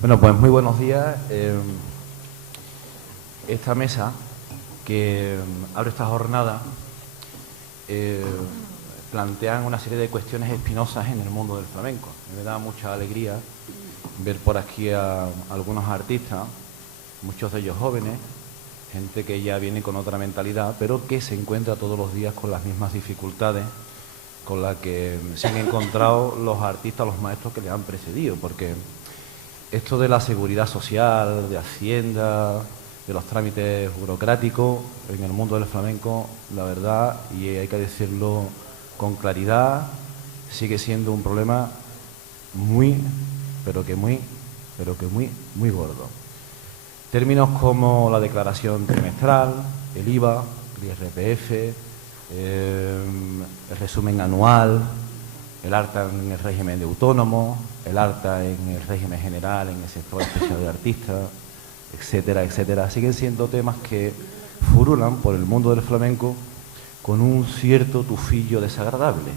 Bueno, pues muy buenos días. Esta mesa que abre esta jornada eh, plantean una serie de cuestiones espinosas en el mundo del flamenco. Me da mucha alegría ver por aquí a algunos artistas, muchos de ellos jóvenes, gente que ya viene con otra mentalidad, pero que se encuentra todos los días con las mismas dificultades con las que se han encontrado los artistas, los maestros que les han precedido, porque esto de la seguridad social, de Hacienda, de los trámites burocráticos en el mundo del flamenco, la verdad, y hay que decirlo con claridad, sigue siendo un problema muy, muy gordo. Términos como la declaración trimestral, el IVA, el IRPF, el resumen anual, el ARTA en el régimen de autónomo, el ARTA en el régimen general, en el sector especial de artistas, etcétera, etcétera, siguen siendo temas que furulan por el mundo del flamenco con un cierto tufillo desagradable.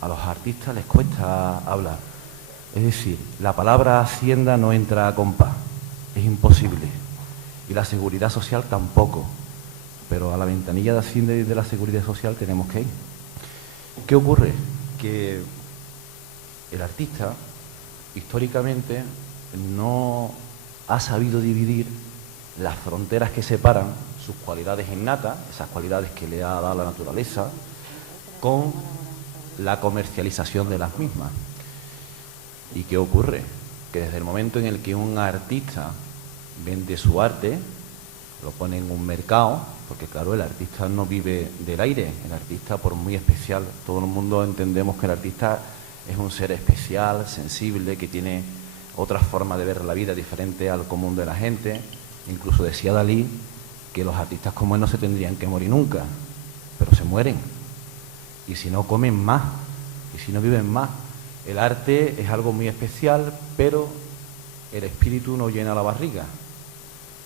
A los artistas les cuesta hablar. Es decir, la palabra Hacienda no entra a compás, es imposible. Y la seguridad social tampoco. Pero a la ventanilla de Hacienda y de la seguridad social tenemos que ir. ¿Qué ocurre? Que el artista, históricamente, no ha sabido dividir las fronteras que separan sus cualidades innatas, esas cualidades que le ha dado la naturaleza, con la comercialización de las mismas. ¿Y qué ocurre? Que desde el momento en el que un artista vende su arte, lo pone en un mercado, porque claro, el artista no vive del aire, el artista, por muy especial, todo el mundo entendemos que el artista es un ser especial, sensible, que tiene otra forma de ver la vida diferente al común de la gente. Incluso decía Dalí que los artistas como él no se tendrían que morir nunca, pero se mueren. Y si no comen más, y si no viven más. El arte es algo muy especial, pero el espíritu no llena la barriga.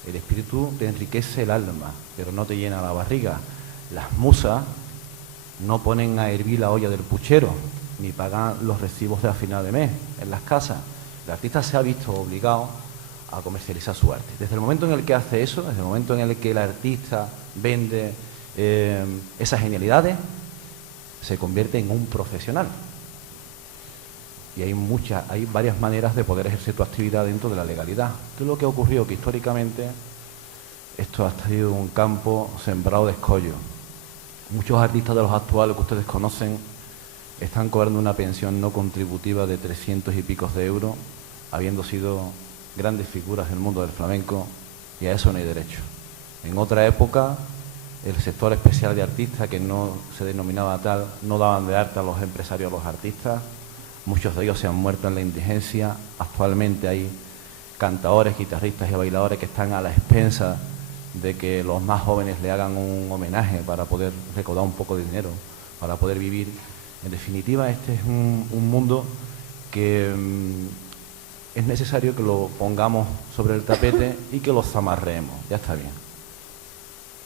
El espíritu te enriquece el alma, pero no te llena la barriga. Las musas no ponen a hervir la olla del puchero, ni pagan los recibos de a final de mes en las casas. El artista se ha visto obligado a comercializar su arte. Desde el momento en el que hace eso, desde el momento en el que el artista vende esas genialidades, se convierte en un profesional. Y hay varias maneras de poder ejercer tu actividad dentro de la legalidad. Esto es lo que ha ocurrido, que históricamente esto ha sido un campo sembrado de escollo. Muchos artistas de los actuales que ustedes conocen están cobrando una pensión no contributiva de 300 y pico de euros, habiendo sido grandes figuras del mundo del flamenco, y a eso no hay derecho. En otra época, el sector especial de artistas, que no se denominaba tal, no daban de alta a los empresarios a los artistas. Muchos de ellos se han muerto en la indigencia. Actualmente hay cantadores, guitarristas y bailadores que están a la expensa de que los más jóvenes le hagan un homenaje para poder recaudar un poco de dinero, para poder vivir. En definitiva, este es un mundo que es necesario que lo pongamos sobre el tapete y que lo zamarreemos. Ya está bien.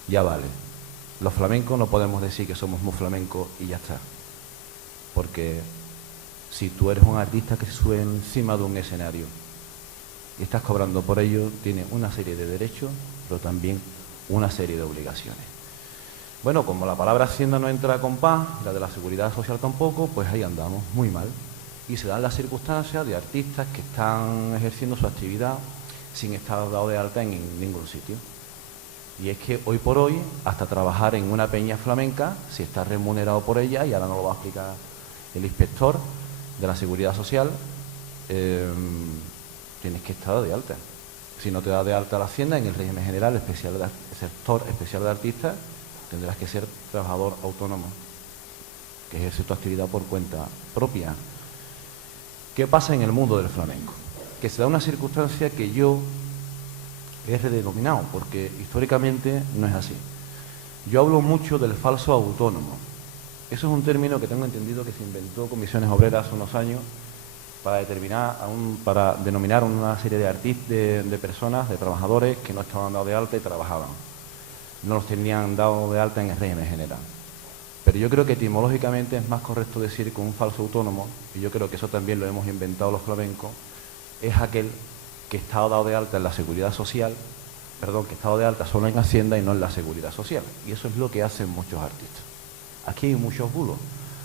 Ya vale. Los flamencos no podemos decir que somos muy flamencos y ya está. Porque si tú eres un artista que se sube encima de un escenario y estás cobrando por ello, tienes una serie de derechos, pero también una serie de obligaciones. Bueno, como la palabra Hacienda no entra a compás, la de la seguridad social tampoco, pues ahí andamos, muy mal. Y se dan las circunstancias de artistas que están ejerciendo su actividad sin estar dado de alta en ningún sitio. Y es que hoy por hoy, hasta trabajar en una peña flamenca, si estás remunerado por ella, y ahora nos lo va a explicar el inspector de la Seguridad Social, tienes que estar de alta. Si no te da de alta la Hacienda, en el régimen general, el sector especial de artistas, tendrás que ser trabajador autónomo, que ejerce tu actividad por cuenta propia. ¿Qué pasa en el mundo del flamenco? Que se da una circunstancia que yo he redenominado, porque históricamente no es así. Yo hablo mucho del falso autónomo. Eso es un término que tengo entendido que se inventó Comisiones Obreras hace unos años para denominar una serie de personas, de trabajadores que no estaban dados de alta y trabajaban. No los tenían dado de alta en el régimen general. Pero yo creo que etimológicamente es más correcto decir que un falso autónomo, y yo creo que eso también lo hemos inventado los flamencos, es aquel que está dado de alta en la Seguridad Social, perdón, que está dado de alta solo en Hacienda y no en la Seguridad Social. Y eso es lo que hacen muchos artistas. Aquí hay muchos bulos.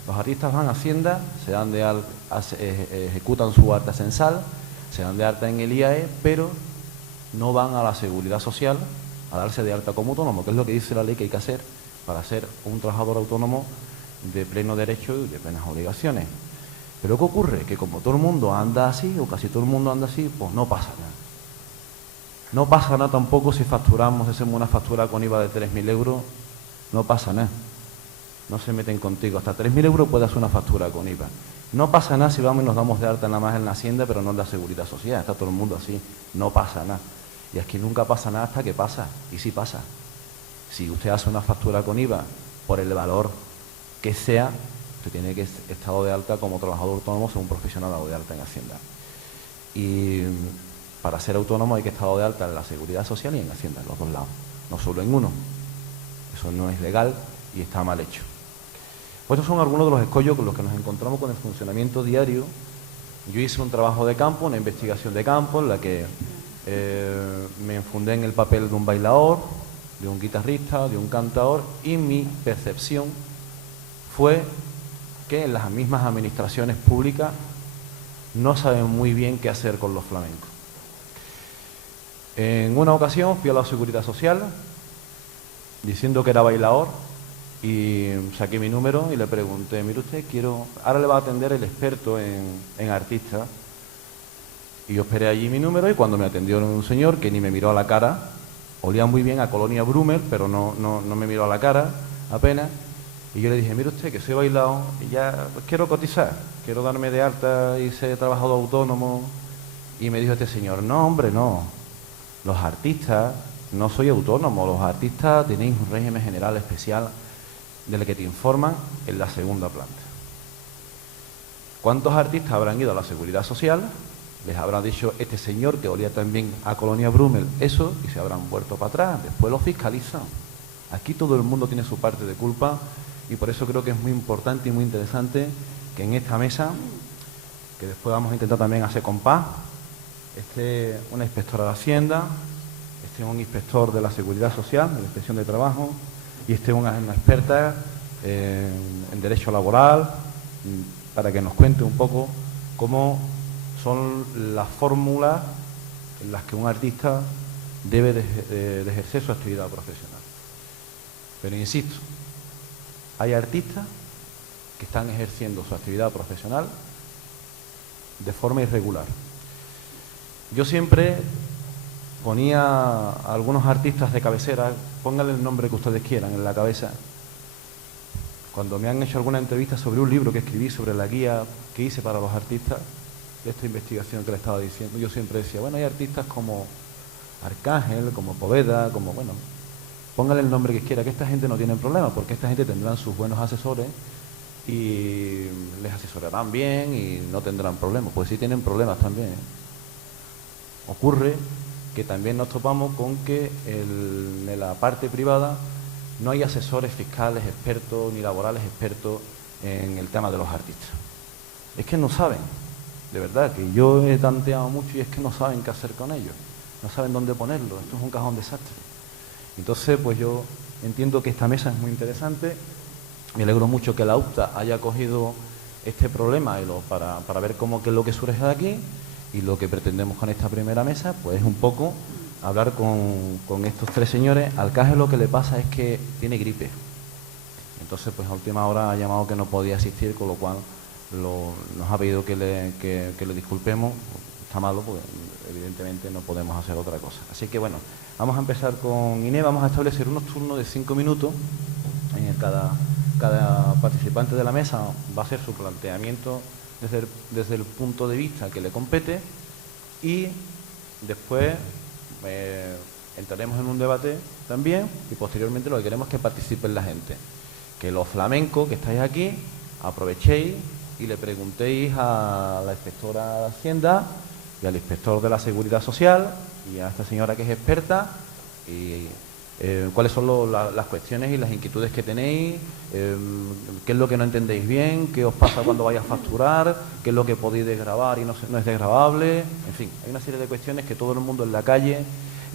Los artistas van a Hacienda, se dan de alta, ejecutan su alta censal, se dan de alta en el IAE, pero no van a la Seguridad Social a darse de alta como autónomo, que es lo que dice la ley que hay que hacer para ser un trabajador autónomo de pleno derecho y de plenas obligaciones. Pero ¿qué ocurre? Que como todo el mundo anda así, o casi todo el mundo anda así, pues no pasa nada. No pasa nada tampoco si facturamos, hacemos una factura con IVA de 3.000 euros, no pasa nada. No se meten contigo. Hasta 3.000 euros puedes hacer una factura con IVA. No pasa nada si vamos y nos damos de alta nada más en la Hacienda, pero no en la Seguridad Social. Está todo el mundo así. No pasa nada. Y aquí nunca pasa nada hasta que pasa. Y sí pasa. Si usted hace una factura con IVA por el valor que sea, usted tiene que estar de alta como trabajador autónomo, según un profesional dado de alta en Hacienda. Y para ser autónomo hay que estar dado de alta en la Seguridad Social y en Hacienda, en los dos lados, no solo en uno. Eso no es legal y está mal hecho. Pues estos son algunos de los escollos con los que nos encontramos con el funcionamiento diario. Yo hice un trabajo de campo, una investigación de campo, en la que me enfundé en el papel de un bailador, de un guitarrista, de un cantador, y mi percepción fue que en las mismas administraciones públicas no saben muy bien qué hacer con los flamencos. En una ocasión fui a la Seguridad Social diciendo que era bailador y saqué mi número y le pregunté, mire usted, ahora le va a atender el experto en artistas. Y yo esperé allí mi número y cuando me atendió un señor que ni me miró a la cara, olía muy bien a Colonia Brummel, pero no me miró a la cara apenas. Y yo le dije, mire usted, que soy bailador y ya pues, quiero cotizar, quiero darme de alta y ser trabajador autónomo. Y me dijo este señor, no, hombre, no. Los artistas, no soy autónomo, los artistas tenéis un régimen general especial del que te informan en la segunda planta. ¿Cuántos artistas habrán ido a la Seguridad Social? Les habrá dicho este señor que olía también a Colonia Brummel eso y se habrán vuelto para atrás, después lo fiscalizan. Aquí todo el mundo tiene su parte de culpa y por eso creo que es muy importante y muy interesante que en esta mesa, que después vamos a intentar también hacer compás, esté una inspectora de Hacienda, esté un inspector de la Seguridad Social, de la Inspección de Trabajo, y esté una experta en Derecho Laboral, para que nos cuente un poco cómo son las fórmulas en las que un artista debe de ejercer su actividad profesional. Pero insisto, hay artistas que están ejerciendo su actividad profesional de forma irregular. Yo siempre ponía a algunos artistas de cabecera, pónganle el nombre que ustedes quieran en la cabeza. Cuando me han hecho alguna entrevista sobre un libro que escribí sobre la guía que hice para los artistas, de esta investigación que le estaba diciendo, yo siempre decía, bueno, hay artistas como Arcángel, como Poveda, como, bueno, pónganle el nombre que quiera, que esta gente no tiene problema, porque esta gente tendrán sus buenos asesores y les asesorarán bien y no tendrán problemas. Pues sí tienen problemas también, ¿eh? Ocurre que también nos topamos con que en la parte privada no hay asesores fiscales expertos ni laborales expertos en el tema de los artistas. Es que no saben, de verdad, que yo he tanteado mucho y es que no saben qué hacer con ellos, no saben dónde ponerlo, esto es un cajón desastre. Entonces, pues yo entiendo que esta mesa es muy interesante, me alegro mucho que la UPTA haya cogido este problema para ver qué es lo que surge de aquí. Y lo que pretendemos con esta primera mesa, pues es un poco hablar con estos tres señores. Al Caje lo que le pasa es que tiene gripe. Entonces, pues a última hora ha llamado que no podía asistir, con lo cual nos ha pedido que le disculpemos. Está malo, porque evidentemente no podemos hacer otra cosa. Así que bueno, vamos a empezar con Inés. Vamos a establecer unos turnos de 5 minutos. Cada participante de la mesa va a hacer su planteamiento desde el punto de vista que le compete y después entraremos en un debate también y posteriormente lo que queremos es que participen la gente. Que los flamencos que estáis aquí aprovechéis y le preguntéis a la inspectora de Hacienda y al inspector de la Seguridad Social y a esta señora que es experta y cuáles son las cuestiones y las inquietudes que tenéis, qué es lo que no entendéis bien, qué os pasa cuando vais a facturar, qué es lo que podéis desgravar y no es desgravable. En fin, hay una serie de cuestiones que todo el mundo en la calle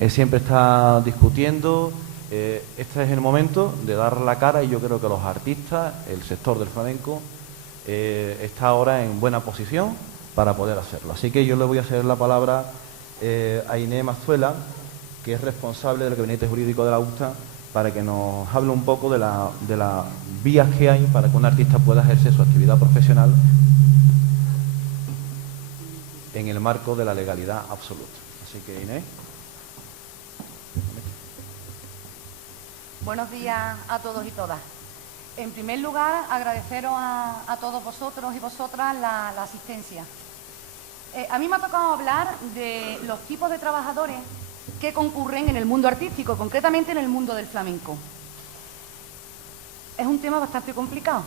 siempre está discutiendo. Este es el momento de dar la cara, y yo creo que los artistas, el sector del flamenco, está ahora en buena posición para poder hacerlo. Así que yo le voy a ceder la palabra a Inés Mazuela, que es responsable del gabinete jurídico de la USTA, para que nos hable un poco de las vías que hay para que un artista pueda ejercer su actividad profesional en el marco de la legalidad absoluta. Así que, Inés. Buenos días a todos y todas. En primer lugar, agradeceros a todos vosotros y vosotras la asistencia. A mí me ha tocado hablar de los tipos de trabajadores que concurren en el mundo artístico, concretamente en el mundo del flamenco. Es un tema bastante complicado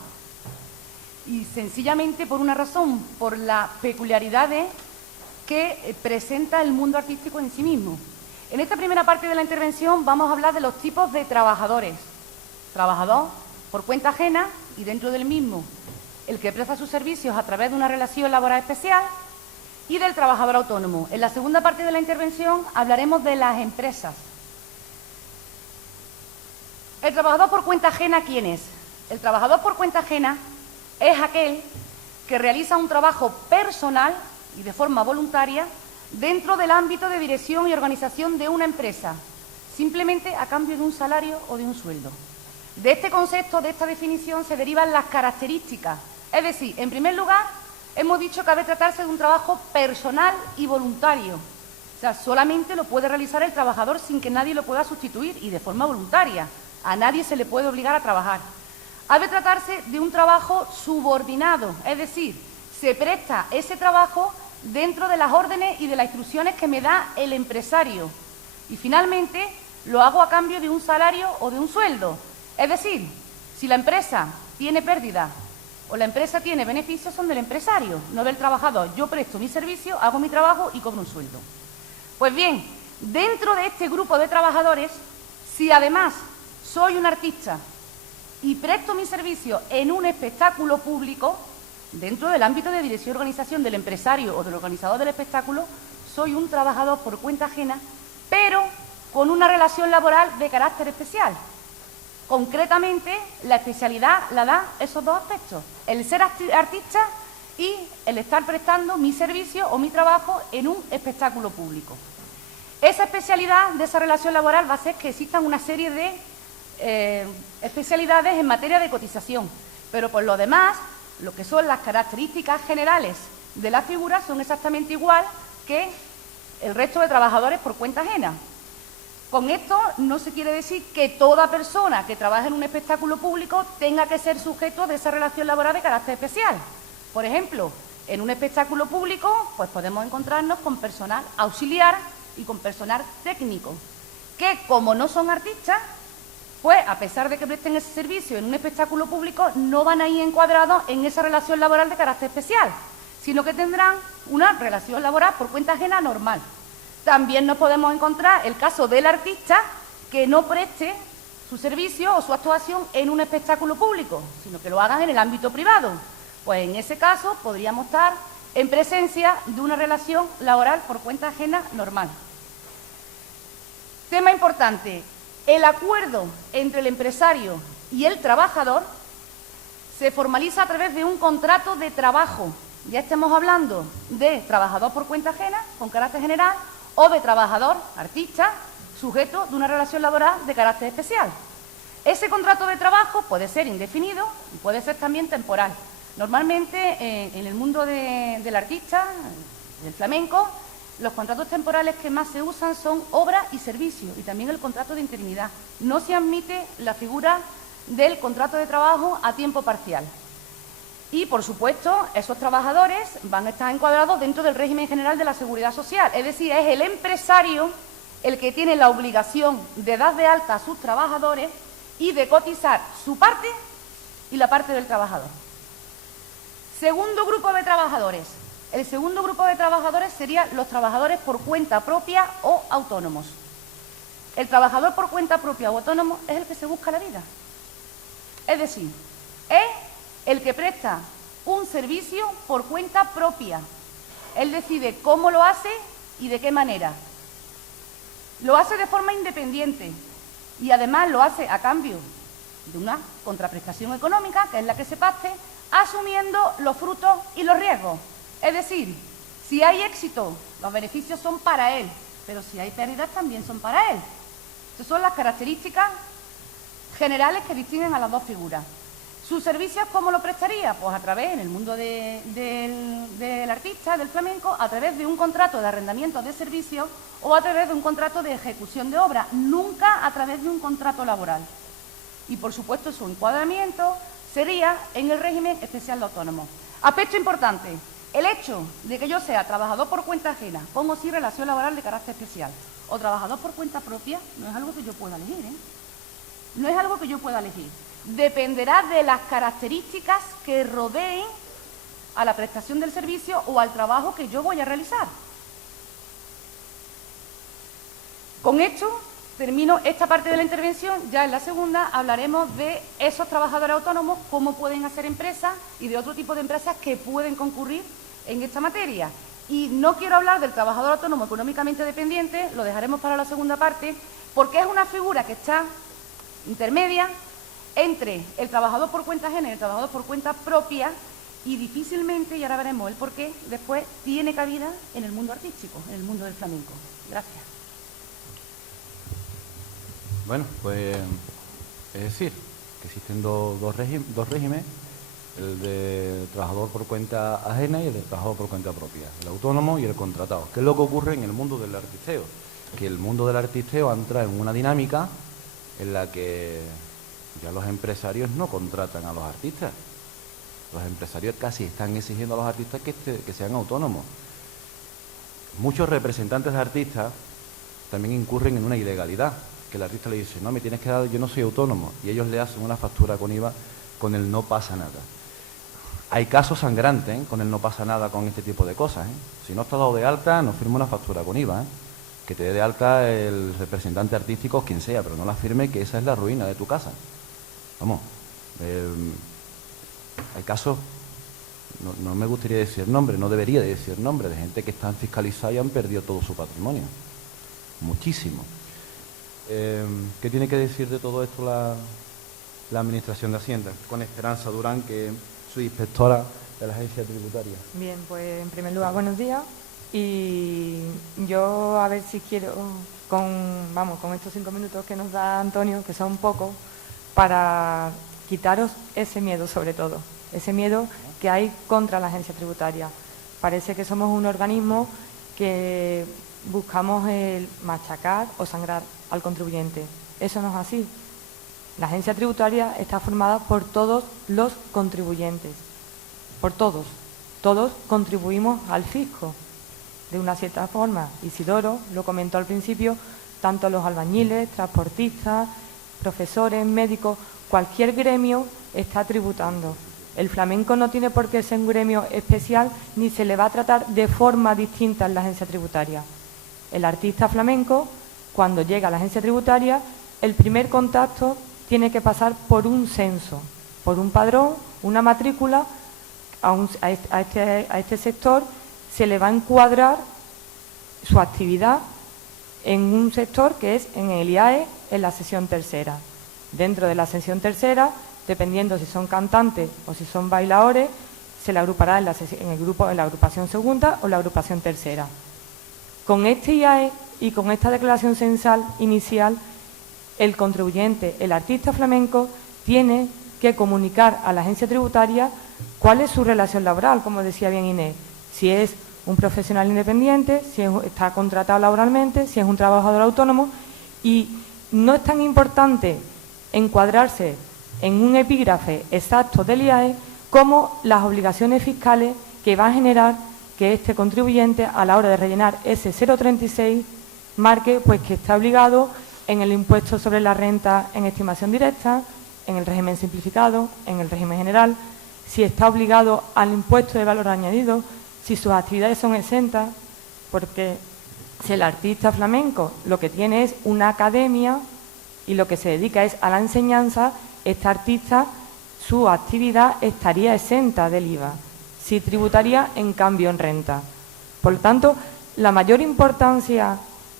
y sencillamente por una razón, por las peculiaridades que presenta el mundo artístico en sí mismo. En esta primera parte de la intervención vamos a hablar de los tipos de trabajadores. Trabajador por cuenta ajena y dentro del mismo el que presta sus servicios a través de una relación laboral especial, y del trabajador autónomo. En la segunda parte de la intervención hablaremos de las empresas. ¿El trabajador por cuenta ajena quién es? El trabajador por cuenta ajena es aquel que realiza un trabajo personal y de forma voluntaria dentro del ámbito de dirección y organización de una empresa, simplemente a cambio de un salario o de un sueldo. De este concepto, de esta definición, se derivan las características. Es decir, en primer lugar, hemos dicho que ha de tratarse de un trabajo personal y voluntario. O sea, solamente lo puede realizar el trabajador sin que nadie lo pueda sustituir y de forma voluntaria. A nadie se le puede obligar a trabajar. Ha de tratarse de un trabajo subordinado, es decir, se presta ese trabajo dentro de las órdenes y de las instrucciones que me da el empresario. Y finalmente, lo hago a cambio de un salario o de un sueldo. Es decir, si la empresa tiene pérdida o la empresa tiene beneficios, son del empresario, no del trabajador. Yo presto mi servicio, hago mi trabajo y cobro un sueldo. Pues bien, dentro de este grupo de trabajadores, si además soy un artista y presto mi servicio en un espectáculo público, dentro del ámbito de dirección y organización del empresario o del organizador del espectáculo, soy un trabajador por cuenta ajena, pero con una relación laboral de carácter especial. Concretamente, la especialidad la da esos dos aspectos, el ser artista y el estar prestando mi servicio o mi trabajo en un espectáculo público. Esa especialidad de esa relación laboral va a hacer que existan una serie de especialidades en materia de cotización, pero por lo demás, lo que son las características generales de la figura son exactamente igual que el resto de trabajadores por cuenta ajena. Con esto no se quiere decir que toda persona que trabaje en un espectáculo público tenga que ser sujeto de esa relación laboral de carácter especial. Por ejemplo, en un espectáculo público pues podemos encontrarnos con personal auxiliar y con personal técnico, que como no son artistas, pues a pesar de que presten ese servicio en un espectáculo público, no van a ir encuadrados en esa relación laboral de carácter especial, sino que tendrán una relación laboral por cuenta ajena normal. También nos podemos encontrar el caso del artista que no preste su servicio o su actuación en un espectáculo público, sino que lo hagan en el ámbito privado. Pues en ese caso podríamos estar en presencia de una relación laboral por cuenta ajena normal. Tema importante, el acuerdo entre el empresario y el trabajador se formaliza a través de un contrato de trabajo. Ya estemos hablando de trabajador por cuenta ajena, con carácter general, o de trabajador, artista, sujeto de una relación laboral de carácter especial. Ese contrato de trabajo puede ser indefinido y puede ser también temporal. Normalmente en el mundo del artista, del flamenco, los contratos temporales que más se usan son obra y servicio y también el contrato de interinidad. No se admite la figura del contrato de trabajo a tiempo parcial. Y, por supuesto, esos trabajadores van a estar encuadrados dentro del régimen general de la Seguridad Social. Es decir, es el empresario el que tiene la obligación de dar de alta a sus trabajadores y de cotizar su parte y la parte del trabajador. Segundo grupo de trabajadores. El segundo grupo de trabajadores serían los trabajadores por cuenta propia o autónomos. El trabajador por cuenta propia o autónomo es el que se busca la vida. Es decir, es el que presta un servicio por cuenta propia. Él decide cómo lo hace y de qué manera. Lo hace de forma independiente y además lo hace a cambio de una contraprestación económica, que es la que se pacte, asumiendo los frutos y los riesgos. Es decir, si hay éxito, los beneficios son para él, pero si hay pérdidas también son para él. Estas son las características generales que distinguen a las dos figuras. ¿Sus servicios cómo lo prestaría? Pues a través, en el mundo del artista, del flamenco, a través de un contrato de arrendamiento de servicios o a través de un contrato de ejecución de obra, nunca a través de un contrato laboral. Y, por supuesto, su encuadramiento sería en el régimen especial de autónomos. Aspecto importante, el hecho de que yo sea trabajador por cuenta ajena, pongo sí relación laboral de carácter especial, o trabajador por cuenta propia, no es algo que yo pueda elegir, ¿eh? No es algo que yo pueda elegir. Dependerá de las características que rodeen a la prestación del servicio o al trabajo que yo voy a realizar. Con esto termino esta parte de la intervención. Ya en la segunda hablaremos de esos trabajadores autónomos, cómo pueden hacer empresas y de otro tipo de empresas que pueden concurrir en esta materia. Y no quiero hablar del trabajador autónomo económicamente dependiente, lo dejaremos para la segunda parte, porque es una figura que está intermedia entre el trabajador por cuenta ajena y el trabajador por cuenta propia y difícilmente, y ahora veremos el porqué, después tiene cabida en el mundo artístico, en el mundo del flamenco. Gracias. Bueno, pues es decir, que existen dos regímenes, el de trabajador por cuenta ajena y el de trabajador por cuenta propia, el autónomo y el contratado. ¿Qué es lo que ocurre en el mundo del artisteo? Que el mundo del artisteo entra en una dinámica en la que ya los empresarios no contratan a los artistas. Los empresarios casi están exigiendo a los artistas que sean autónomos. Muchos representantes de artistas también incurren en una ilegalidad, que el artista le dice, no, me tienes que dar, yo no soy autónomo, y ellos le hacen una factura con IVA con el no pasa nada. Hay casos sangrantes, ¿eh?, con el no pasa nada con este tipo de cosas, ¿eh? Si no está dado de alta, no firma una factura con IVA, ¿eh? Que te dé de alta el representante artístico, quien sea, pero no la firme, que esa es la ruina de tu casa. Vamos, hay casos, no me gustaría decir nombre, no debería decir nombre, de gente que están fiscalizados y han perdido todo su patrimonio. Muchísimo. ¿Qué tiene que decir de todo esto la Administración de Hacienda? Con Esperanza Durán, que soy inspectora de la Agencia Tributaria. Bien, pues en primer lugar, buenos días. Y yo a ver si quiero, con estos 5 minutos que nos da Antonio, que son pocos, para quitaros ese miedo, sobre todo, ese miedo que hay contra la agencia tributaria. Parece que somos un organismo que buscamos el machacar o sangrar al contribuyente. Eso no es así. La agencia tributaria está formada por todos los contribuyentes, por todos. Todos contribuimos al fisco de una cierta forma. Isidoro lo comentó al principio, tanto los albañiles, transportistas, profesores, médicos, cualquier gremio está tributando. El flamenco no tiene por qué ser un gremio especial ni se le va a tratar de forma distinta en la agencia tributaria. El artista flamenco, cuando llega a la agencia tributaria, el primer contacto tiene que pasar por un censo, por un padrón, una matrícula. A este sector se le va a encuadrar su actividad en un sector que es en el IAE, en la sección tercera. Dentro de la sección tercera, dependiendo si son cantantes o si son bailadores, se le agrupará en la agrupación segunda o la agrupación tercera. Con este IAE y con esta declaración censal inicial, el contribuyente, el artista flamenco, tiene que comunicar a la agencia tributaria cuál es su relación laboral, como decía bien Inés, si es un profesional independiente, si está contratado laboralmente, si es un trabajador autónomo, y no es tan importante encuadrarse en un epígrafe exacto del IAE como las obligaciones fiscales que va a generar que este contribuyente, a la hora de rellenar ese 036, marque pues que está obligado en el impuesto sobre la renta en estimación directa, en el régimen simplificado, en el régimen general, si está obligado al impuesto de valor añadido, si sus actividades son exentas, porque Si el artista flamenco lo que tiene es una academia y lo que se dedica es a la enseñanza, este artista, su actividad estaría exenta del IVA, sí tributaría en cambio en renta. Por lo tanto, la mayor importancia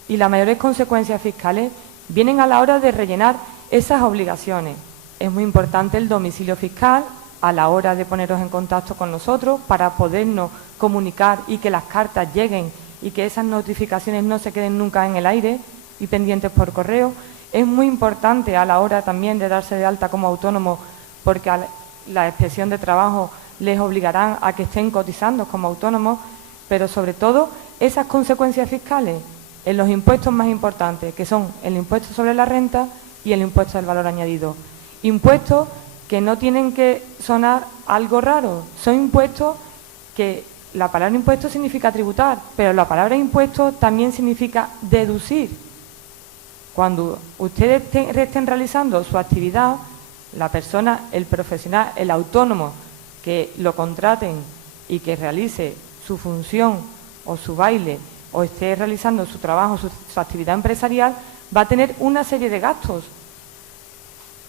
y las mayores consecuencias fiscales vienen a la hora de rellenar esas obligaciones. Es muy importante el domicilio fiscal a la hora de poneros en contacto con nosotros para podernos comunicar y que las cartas lleguen y que esas notificaciones no se queden nunca en el aire y pendientes por correo. Es muy importante a la hora también de darse de alta como autónomo, porque a la inspección de trabajo les obligarán a que estén cotizando como autónomos, pero sobre todo esas consecuencias fiscales en los impuestos más importantes, que son el impuesto sobre la renta y el impuesto del valor añadido. Impuestos que no tienen que sonar algo raro, son impuestos que la palabra impuesto significa tributar, pero la palabra impuesto también significa deducir. Cuando ustedes estén realizando su actividad, la persona, el profesional, el autónomo que lo contraten y que realice su función o su baile o esté realizando su trabajo, su actividad empresarial, va a tener una serie de gastos.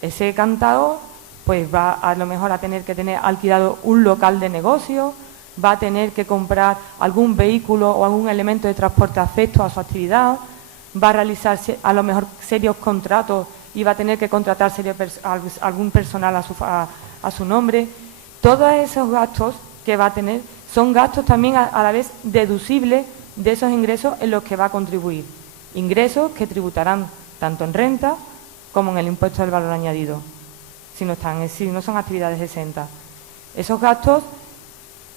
Ese cantador pues va a lo mejor a tener que tener alquilado un local de negocio, va a tener que comprar algún vehículo o algún elemento de transporte afecto a su actividad, va a realizar a lo mejor serios contratos y va a tener que contratar algún personal a su nombre. Todos esos gastos que va a tener son gastos también a la vez deducibles de esos ingresos en los que va a contribuir. Ingresos que tributarán tanto en renta como en el impuesto del valor añadido, si no son actividades exentas. Esos gastos,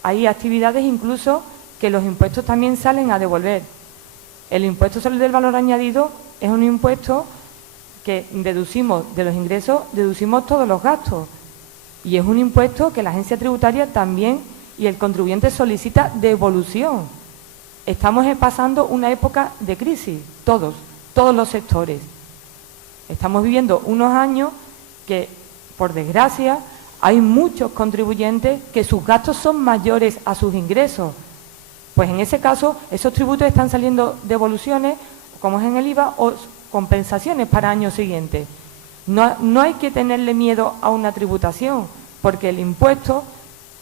hay actividades incluso que los impuestos también salen a devolver. El impuesto sobre el valor añadido es un impuesto que deducimos de los ingresos, deducimos todos los gastos. Y es un impuesto que la agencia tributaria también y el contribuyente solicita devolución. Estamos pasando una época de crisis, todos los sectores. Estamos viviendo unos años que, por desgracia, hay muchos contribuyentes que sus gastos son mayores a sus ingresos. Pues en ese caso, esos tributos están saliendo devoluciones, como es en el IVA, o compensaciones para años siguientes. No hay que tenerle miedo a una tributación, porque el impuesto,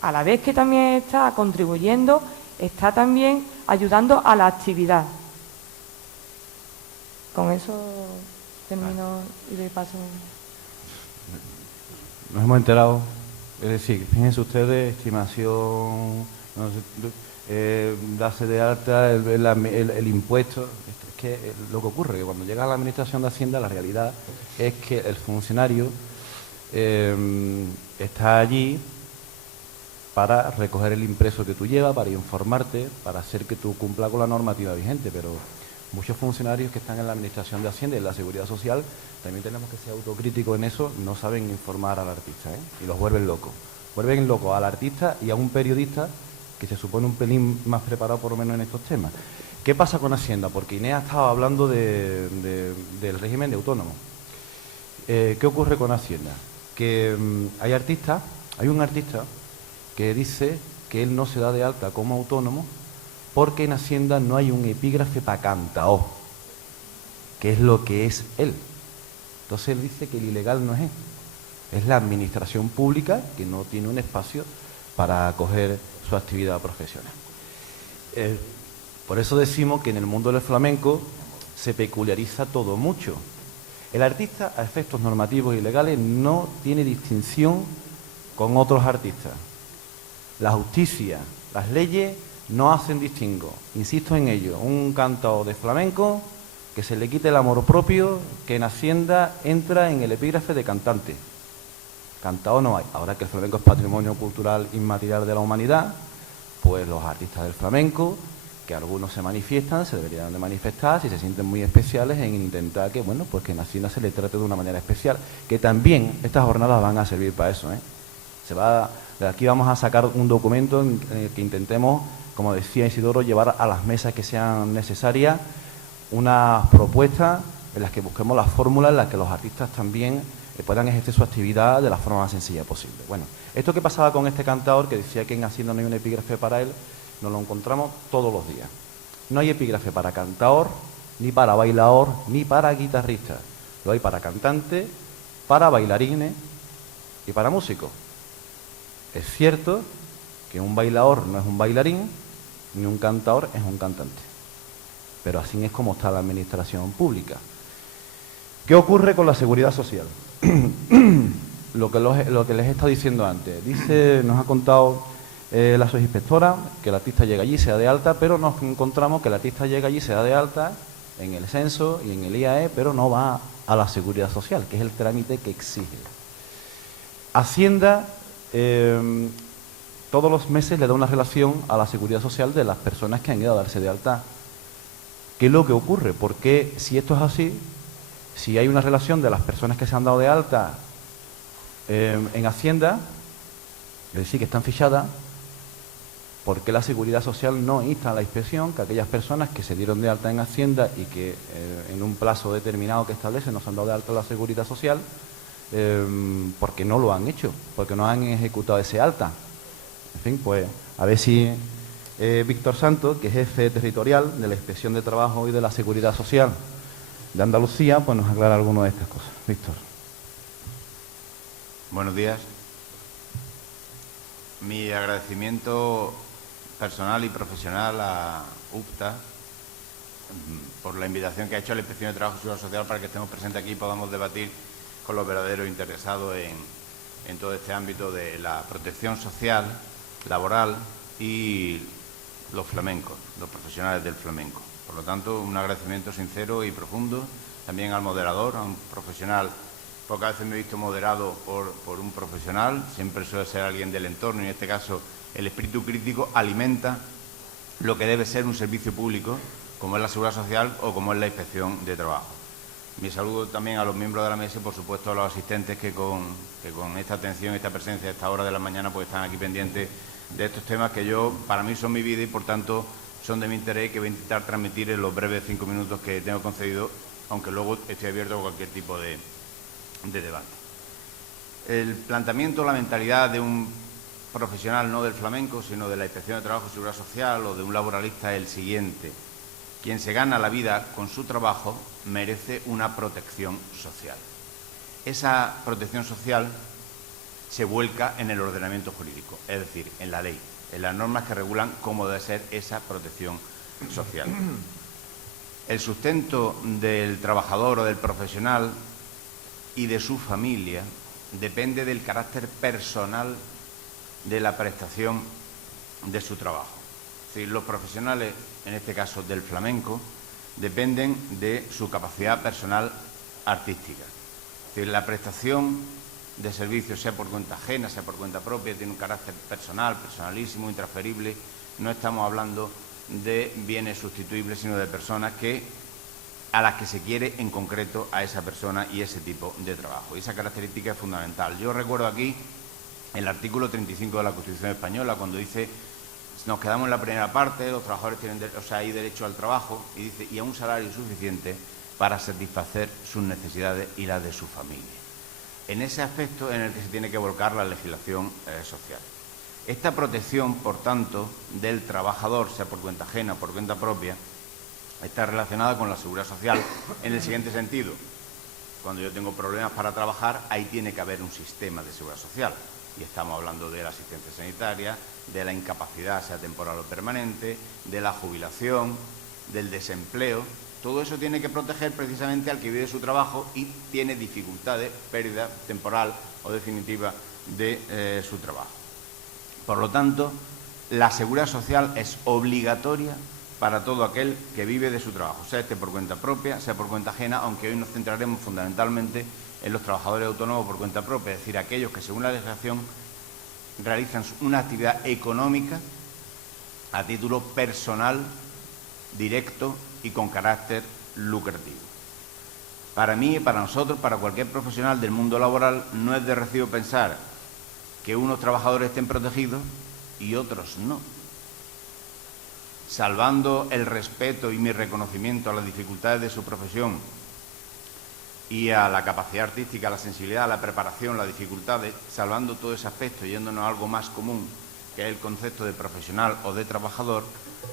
a la vez que también está contribuyendo, está también ayudando a la actividad. Con eso termino y le paso. Nos hemos enterado, es decir, fíjense ustedes, estimación, no sé, darse de alta, el impuesto. Es que lo que ocurre, que cuando llega a la Administración de Hacienda, la realidad es que el funcionario está allí para recoger el impreso que tú llevas, para informarte, para hacer que tú cumplas con la normativa vigente, pero muchos funcionarios que están en la Administración de Hacienda y en la Seguridad Social, también tenemos que ser autocríticos en eso, no saben informar al artista, y los vuelven locos. Vuelven locos al artista y a un periodista que se supone un pelín más preparado por lo menos en estos temas. ¿Qué pasa con Hacienda? Porque Inés ha estado hablando del régimen de autónomo. ¿Qué ocurre con Hacienda? Que hay un artista que dice que él no se da de alta como autónomo porque en Hacienda no hay un epígrafe para cantaor, que es lo que es él. Entonces él dice que el ilegal no es él, es la administración pública que no tiene un espacio para acoger su actividad profesional. Por eso decimos que en el mundo del flamenco se peculiariza todo mucho. El artista, a efectos normativos y legales, no tiene distinción con otros artistas. La justicia, las leyes no hacen distingo. Insisto en ello, un cantador de flamenco que se le quite el amor propio, que en Hacienda entra en el epígrafe de cantante. Cantador no hay. Ahora que el flamenco es patrimonio cultural inmaterial de la humanidad, pues los artistas del flamenco, que algunos se manifiestan, se deberían de manifestar si se sienten muy especiales en intentar que, bueno, pues que en Hacienda se le trate de una manera especial, que también estas jornadas van a servir para eso, De aquí vamos a sacar un documento en el que intentemos, como decía Isidoro, llevar a las mesas que sean necesarias unas propuestas en las que busquemos las fórmulas en las que los artistas también puedan ejercer su actividad de la forma más sencilla posible. Bueno, esto que pasaba con este cantador que decía que en Hacienda no hay un epígrafe para él, nos lo encontramos todos los días. No hay epígrafe para cantaor, ni para bailaor, ni para guitarrista. Lo hay para cantante, para bailarines y para músicos. Es cierto que un bailaor no es un bailarín, ni un cantaor es un cantante. Pero así es como está la administración pública. ¿Qué ocurre con la seguridad social? Lo que les he estado diciendo antes. Nos ha contado la subinspectora que el artista llega allí, se da de alta, pero nos encontramos que el artista llega allí, se da de alta en el censo y en el IAE, pero no va a la seguridad social, que es el trámite que exige. Hacienda todos los meses le da una relación a la seguridad social de las personas que han ido a darse de alta. ¿Qué es lo que ocurre? Porque si esto es así, si hay una relación de las personas que se han dado de alta en Hacienda, es decir, que están fichadas, ¿por qué la Seguridad Social no insta a la inspección que aquellas personas que se dieron de alta en Hacienda y que en un plazo determinado que establece no se han dado de alta a la Seguridad Social, ¿por qué no lo han hecho? ¿Por qué no han ejecutado ese alta? En fin, pues a ver si Víctor Santos, que es jefe territorial de la Inspección de Trabajo y de la Seguridad Social de Andalucía, pues nos aclara alguna de estas cosas. Víctor. Buenos días. Mi agradecimiento personal y profesional a UPTA por la invitación que ha hecho a la Inspección de Trabajo y Seguridad Social para que estemos presentes aquí y podamos debatir con los verdaderos interesados en todo este ámbito de la protección social, laboral y los flamencos, los profesionales del flamenco. Por lo tanto, un agradecimiento sincero y profundo también al moderador, a un profesional. Pocas veces me he visto moderado por un profesional, siempre suele ser alguien del entorno y en este caso el espíritu crítico alimenta lo que debe ser un servicio público como es la Seguridad Social o como es la Inspección de Trabajo. Mi saludo también a los miembros de la mesa y por supuesto a los asistentes que con esta atención, esta presencia a esta hora de la mañana pues están aquí pendientes de estos temas que para mí son mi vida y por tanto son de mi interés, que voy a intentar transmitir en los breves 5 minutos que tengo concedido, aunque luego estoy abierto a cualquier tipo de debate. El planteamiento, la mentalidad de un profesional no del flamenco, sino de la Inspección de Trabajo y Seguridad Social o de un laboralista es el siguiente. Quien se gana la vida con su trabajo merece una protección social. Esa protección social se vuelca en el ordenamiento jurídico, es decir, en la ley, en las normas que regulan cómo debe ser esa protección social. El sustento del trabajador o del profesional y de su familia depende del carácter personal de la prestación de su trabajo. Es decir, los profesionales, en este caso del flamenco, dependen de su capacidad personal artística. Es decir, la prestación de servicios, sea por cuenta ajena, sea por cuenta propia, tiene un carácter personal, personalísimo, intransferible. No estamos hablando de bienes sustituibles, sino de personas a las que se quiere en concreto a esa persona y ese tipo de trabajo. Y esa característica es fundamental. Yo recuerdo aquí el artículo 35 de la Constitución Española, cuando dice, nos quedamos en la primera parte, los trabajadores tienen hay derecho al trabajo, y dice, y a un salario suficiente para satisfacer sus necesidades y las de su familia. En ese aspecto en el que se tiene que volcar la legislación social. Esta protección, por tanto, del trabajador, sea por cuenta ajena o por cuenta propia, está relacionada con la seguridad social en el siguiente sentido. Cuando yo tengo problemas para trabajar, ahí tiene que haber un sistema de seguridad social. Y estamos hablando de la asistencia sanitaria, de la incapacidad, sea temporal o permanente, de la jubilación, del desempleo. Todo eso tiene que proteger precisamente al que vive su trabajo y tiene dificultades, pérdida temporal o definitiva de su trabajo. Por lo tanto, la seguridad social es obligatoria para todo aquel que vive de su trabajo, sea por cuenta propia, sea por cuenta ajena, aunque hoy nos centraremos fundamentalmente en los trabajadores autónomos por cuenta propia, es decir, aquellos que según la legislación realizan una actividad económica a título personal, directo y con carácter lucrativo. Para mí y para nosotros, para cualquier profesional del mundo laboral, no es de recibo pensar que unos trabajadores estén protegidos y otros no. Salvando el respeto y mi reconocimiento a las dificultades de su profesión y a la capacidad artística, a la sensibilidad, a la preparación, las dificultades, salvando todo ese aspecto, yéndonos a algo más común, que es el concepto de profesional o de trabajador,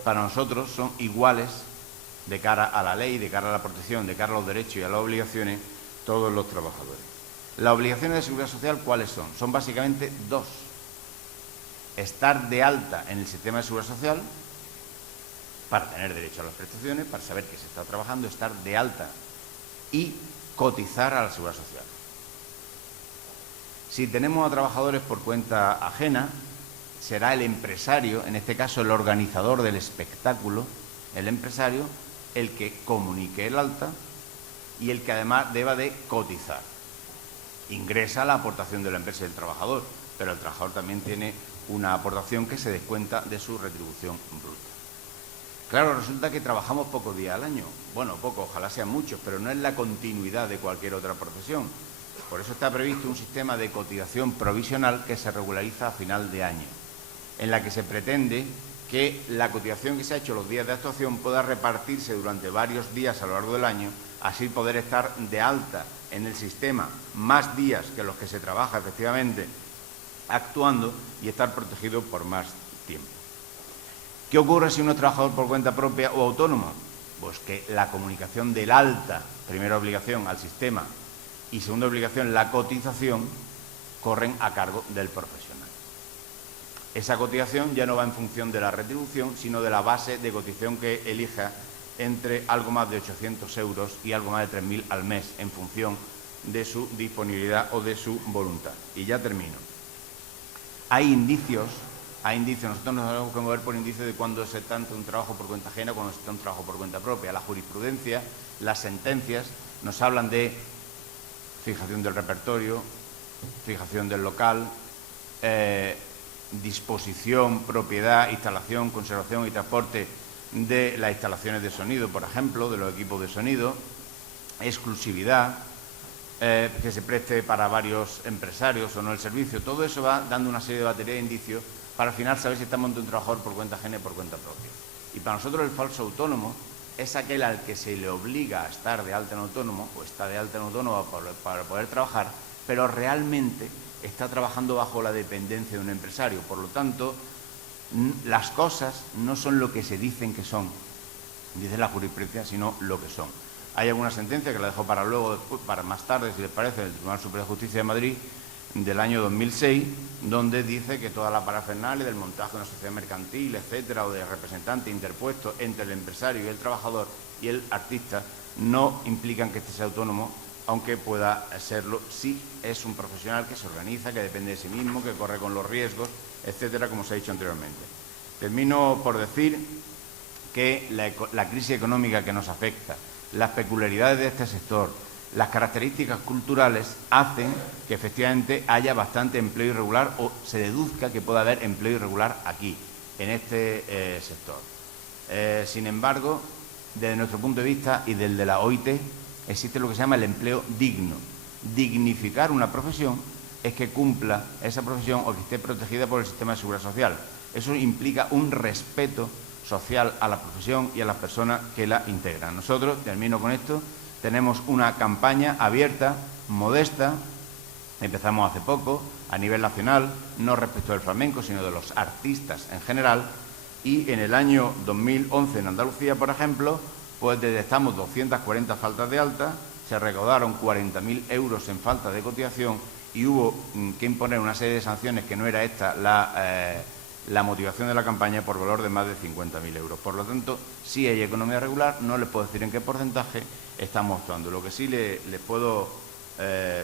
para nosotros son iguales de cara a la ley, de cara a la protección, de cara a los derechos y a las obligaciones, todos los trabajadores. Las obligaciones de seguridad social, ¿cuáles son? Son básicamente dos. Estar de alta en el sistema de seguridad social para tener derecho a las prestaciones, para saber que se está trabajando, estar de alta y cotizar a la seguridad social. Si tenemos a trabajadores por cuenta ajena, será el empresario, en este caso el organizador del espectáculo, el empresario, el que comunique el alta y el que además deba de cotizar. Ingresa la aportación de la empresa y del trabajador, pero el trabajador también tiene una aportación que se descuenta de su retribución bruta. Claro, resulta que trabajamos pocos días al año. Bueno, pocos, ojalá sean muchos, pero no es la continuidad de cualquier otra profesión. Por eso está previsto un sistema de cotización provisional que se regulariza a final de año, en la que se pretende que la cotización que se ha hecho los días de actuación pueda repartirse durante varios días a lo largo del año, así poder estar de alta en el sistema más días que los que se trabaja efectivamente actuando y estar protegido por más tiempo. ¿Qué ocurre si uno es trabajador por cuenta propia o autónomo? Pues que la comunicación del alta, primera obligación al sistema, y segunda obligación, la cotización, corren a cargo del profesional. Esa cotización ya no va en función de la retribución, sino de la base de cotización que elija entre algo más de 800 euros y algo más de 3.000 al mes, en función de su disponibilidad o de su voluntad. Y ya termino. Hay indicios, nosotros nos tenemos que mover por indicios de cuándo se trata un trabajo por cuenta ajena, cuándo se trata un trabajo por cuenta propia. La jurisprudencia, las sentencias, nos hablan de fijación del repertorio, fijación del local, disposición, propiedad, instalación, conservación y transporte de las instalaciones de sonido, por ejemplo, de los equipos de sonido, exclusividad, que se preste para varios empresarios o no el servicio. Todo eso va dando una serie de batería de indicios para al final saber si estamos ante un trabajador por cuenta ajena y por cuenta propia. Y para nosotros el falso autónomo es aquel al que se le obliga a estar de alta en autónomo o está de alta en autónomo para poder trabajar, pero realmente está trabajando bajo la dependencia de un empresario. Por lo tanto, las cosas no son lo que se dicen que son, dice la jurisprudencia, sino lo que son. Hay alguna sentencia que la dejo para luego, para más tarde, si les parece, del Tribunal Superior de Justicia de Madrid, del año 2006, donde dice que toda la parafernalia del montaje de una sociedad mercantil, etcétera, o de representante interpuesto entre el empresario y el trabajador y el artista, no implican que este sea autónomo, aunque pueda serlo si es un profesional que se organiza, que depende de sí mismo, que corre con los riesgos, etcétera, como se ha dicho anteriormente. Termino por decir que la crisis económica que nos afecta, las peculiaridades de este sector, las características culturales hacen que efectivamente haya bastante empleo irregular o se deduzca que pueda haber empleo irregular aquí, en este sector. Sin embargo, desde nuestro punto de vista y del de la OIT, existe lo que se llama el empleo digno. Dignificar una profesión es que cumpla esa profesión o que esté protegida por el sistema de seguridad social. Eso implica un respeto social a la profesión y a las personas que la integran. Nosotros, termino con esto, tenemos una campaña abierta, modesta, empezamos hace poco, a nivel nacional, no respecto del flamenco, sino de los artistas en general, y en el año 2011 en Andalucía, por ejemplo, pues detectamos 240 faltas de alta, se recaudaron 40.000 euros en falta de cotización y hubo que imponer una serie de sanciones que no era esta la motivación de la campaña por valor de más de 50.000 euros. Por lo tanto, sí hay economía regular, no les puedo decir en qué porcentaje estamos actuando. Lo que sí les puedo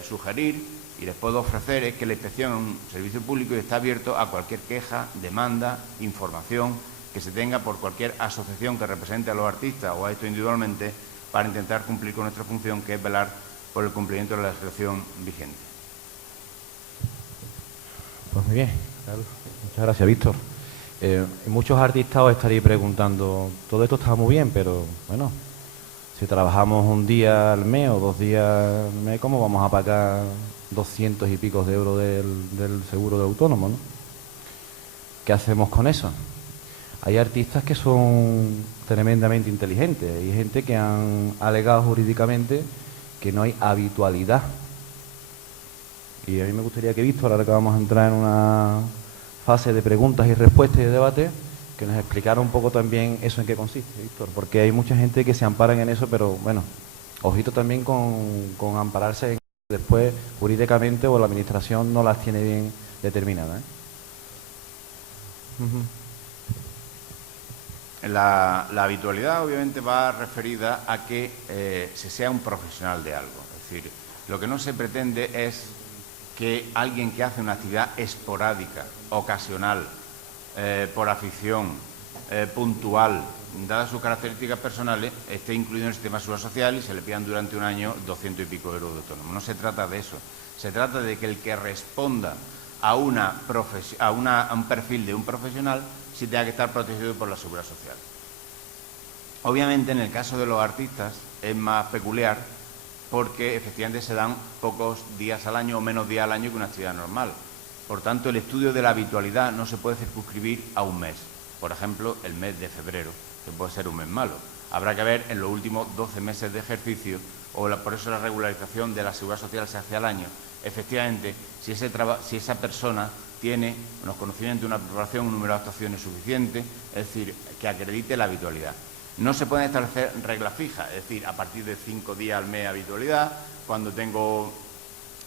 sugerir y les puedo ofrecer es que la inspección es un servicio público y está abierto a cualquier queja, demanda, información que se tenga por cualquier asociación que represente a los artistas o a esto individualmente para intentar cumplir con nuestra función, que es velar por el cumplimiento de la legislación vigente. Pues muy bien, claro. Muchas gracias, Víctor. Muchos artistas os estaréis preguntando, todo esto está muy bien, pero bueno, si trabajamos un día al mes o 2 días al mes, ¿cómo vamos a pagar 200 y pico de euros del seguro de autónomo, ¿no? ¿Qué hacemos con eso? Hay artistas que son tremendamente inteligentes. Hay gente que han alegado jurídicamente que no hay habitualidad. Y a mí me gustaría que Víctor, ahora que vamos a entrar en una fase de preguntas y respuestas y de debate, que nos explicara un poco también eso en qué consiste, Víctor, porque hay mucha gente que se amparan en eso, pero bueno, ojito también con ampararse en después jurídicamente o la administración no las tiene bien determinadas, ¿eh? La habitualidad obviamente va referida a que se sea un profesional de algo. Es decir, lo que no se pretende es que alguien que hace una actividad esporádica, ocasional, por afición, puntual, dadas sus características personales, esté incluido en el sistema de seguridad social y se le pidan durante un año 200 y pico euros de autónomo. No se trata de eso. Se trata de que el que responda a un perfil de un profesional sí tenga que estar protegido por la seguridad social. Obviamente, en el caso de los artistas es más peculiar porque efectivamente se dan pocos días al año o menos días al año que una actividad normal. Por tanto, el estudio de la habitualidad no se puede circunscribir a un mes. Por ejemplo, el mes de febrero, que puede ser un mes malo. Habrá que ver en los últimos 12 meses de ejercicio, por eso la regularización de la seguridad social se hace al año. Efectivamente, si esa persona tiene unos conocimientos, una preparación, un número de actuaciones suficiente, es decir, que acredite la habitualidad. No se pueden establecer reglas fijas, es decir, a partir de 5 días al mes habitualidad, cuando tengo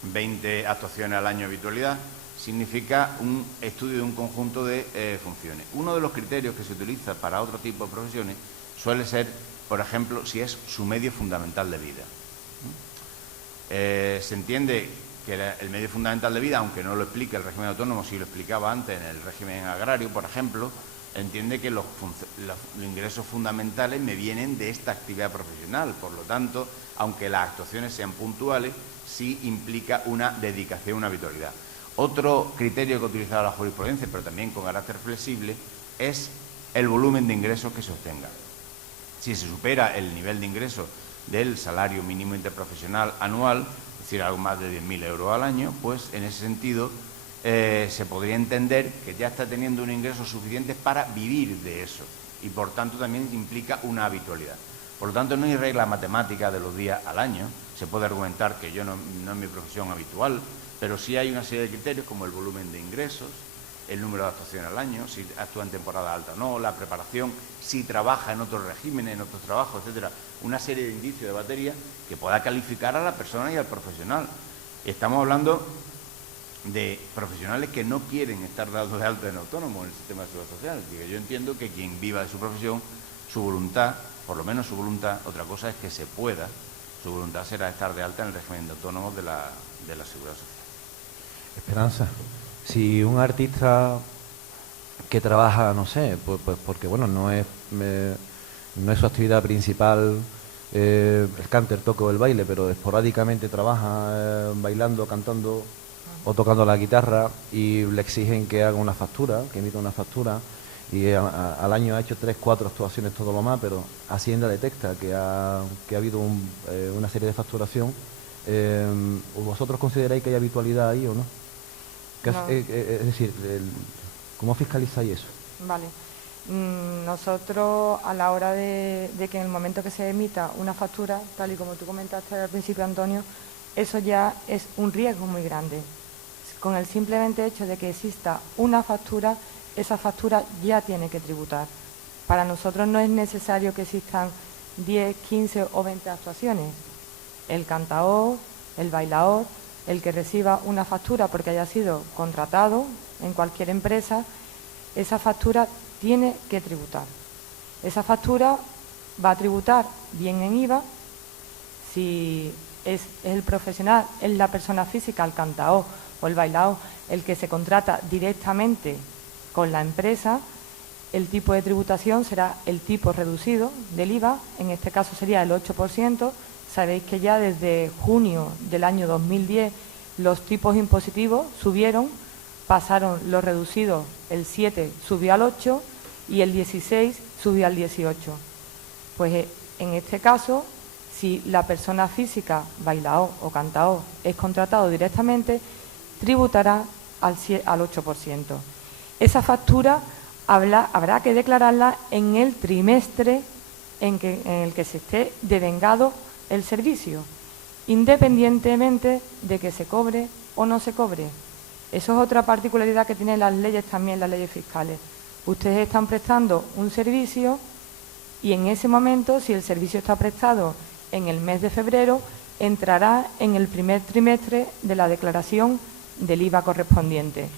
20 actuaciones al año habitualidad, significa un estudio de un conjunto de funciones. Uno de los criterios que se utiliza para otro tipo de profesiones suele ser, por ejemplo, si es su medio fundamental de vida. Se entiende que el medio fundamental de vida, aunque no lo explique el régimen autónomo, si lo explicaba antes en el régimen agrario, por ejemplo, entiende que los ingresos fundamentales me vienen de esta actividad profesional. Por lo tanto, aunque las actuaciones sean puntuales, sí implica una dedicación, una habitualidad. Otro criterio que ha utilizado la jurisprudencia, pero también con carácter flexible, es el volumen de ingresos que se obtenga. Si se supera el nivel de ingresos del salario mínimo interprofesional anual, es decir, algo más de 10.000 euros al año, pues en ese sentido se podría entender que ya está teniendo un ingreso suficiente para vivir de eso y por tanto también implica una habitualidad. Por lo tanto, no hay regla matemática de los días al año. Se puede argumentar que yo no es mi profesión habitual, pero sí hay una serie de criterios como el volumen de ingresos, el número de actuaciones al año, si actúa en temporada alta o no, la preparación, si trabaja en otros regímenes, en otros trabajos, etcétera. Una serie de indicios de batería que pueda calificar a la persona y al profesional. Estamos hablando de profesionales que no quieren estar dados de alta en autónomo en el sistema de seguridad social. Yo entiendo que quien viva de su profesión, su voluntad, por lo menos su voluntad, otra cosa es que se pueda, su voluntad será estar de alta en el régimen de autónomos de la seguridad social. Esperanza, si un artista que trabaja, no sé, pues porque bueno, no es su actividad principal el cante, el toque o el baile, pero esporádicamente trabaja bailando, cantando o tocando la guitarra y le exigen que haga una factura, que emita una factura y al año ha hecho 3, 4 actuaciones, todo lo más, pero Hacienda detecta que ha habido una serie de facturación. ¿Vosotros consideráis que hay habitualidad ahí o no? No. Es decir, ¿cómo fiscalizáis eso? Vale. Nosotros, a la hora de que en el momento que se emita una factura, tal y como tú comentaste al principio, Antonio, eso ya es un riesgo muy grande. Con el simplemente hecho de que exista una factura, esa factura ya tiene que tributar. Para nosotros no es necesario que existan 10, 15 o 20 actuaciones. El cantaor, el bailaor, el que reciba una factura porque haya sido contratado en cualquier empresa, esa factura tiene que tributar. Esa factura va a tributar bien en IVA, si es el profesional, es la persona física, el cantaor o el bailaor, el que se contrata directamente con la empresa, el tipo de tributación será el tipo reducido del IVA, en este caso sería el 8%. Sabéis que ya desde junio del año 2010 los tipos impositivos subieron, pasaron los reducidos, el 7 subió al 8 y el 16 subió al 18. Pues en este caso, si la persona física, bailaor o cantaor, es contratado directamente, tributará al 8%. Esa factura habrá que declararla en el trimestre en el que se esté devengado el servicio, independientemente de que se cobre o no se cobre. Eso es otra particularidad que tienen las leyes también, las leyes fiscales. Ustedes están prestando un servicio y en ese momento, si el servicio está prestado en el mes de febrero, entrará en el primer trimestre de la declaración del IVA correspondiente.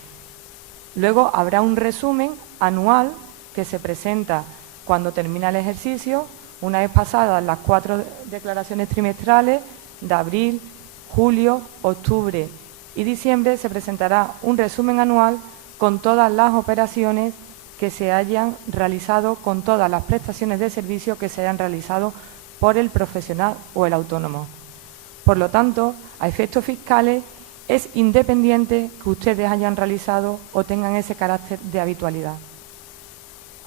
Luego habrá un resumen anual que se presenta cuando termina el ejercicio, una vez pasadas las 4 declaraciones trimestrales de abril, julio, octubre y diciembre, se presentará un resumen anual con todas las operaciones que se hayan realizado, con todas las prestaciones de servicio que se hayan realizado por el profesional o el autónomo. Por lo tanto, a efectos fiscales, es independiente que ustedes hayan realizado o tengan ese carácter de habitualidad.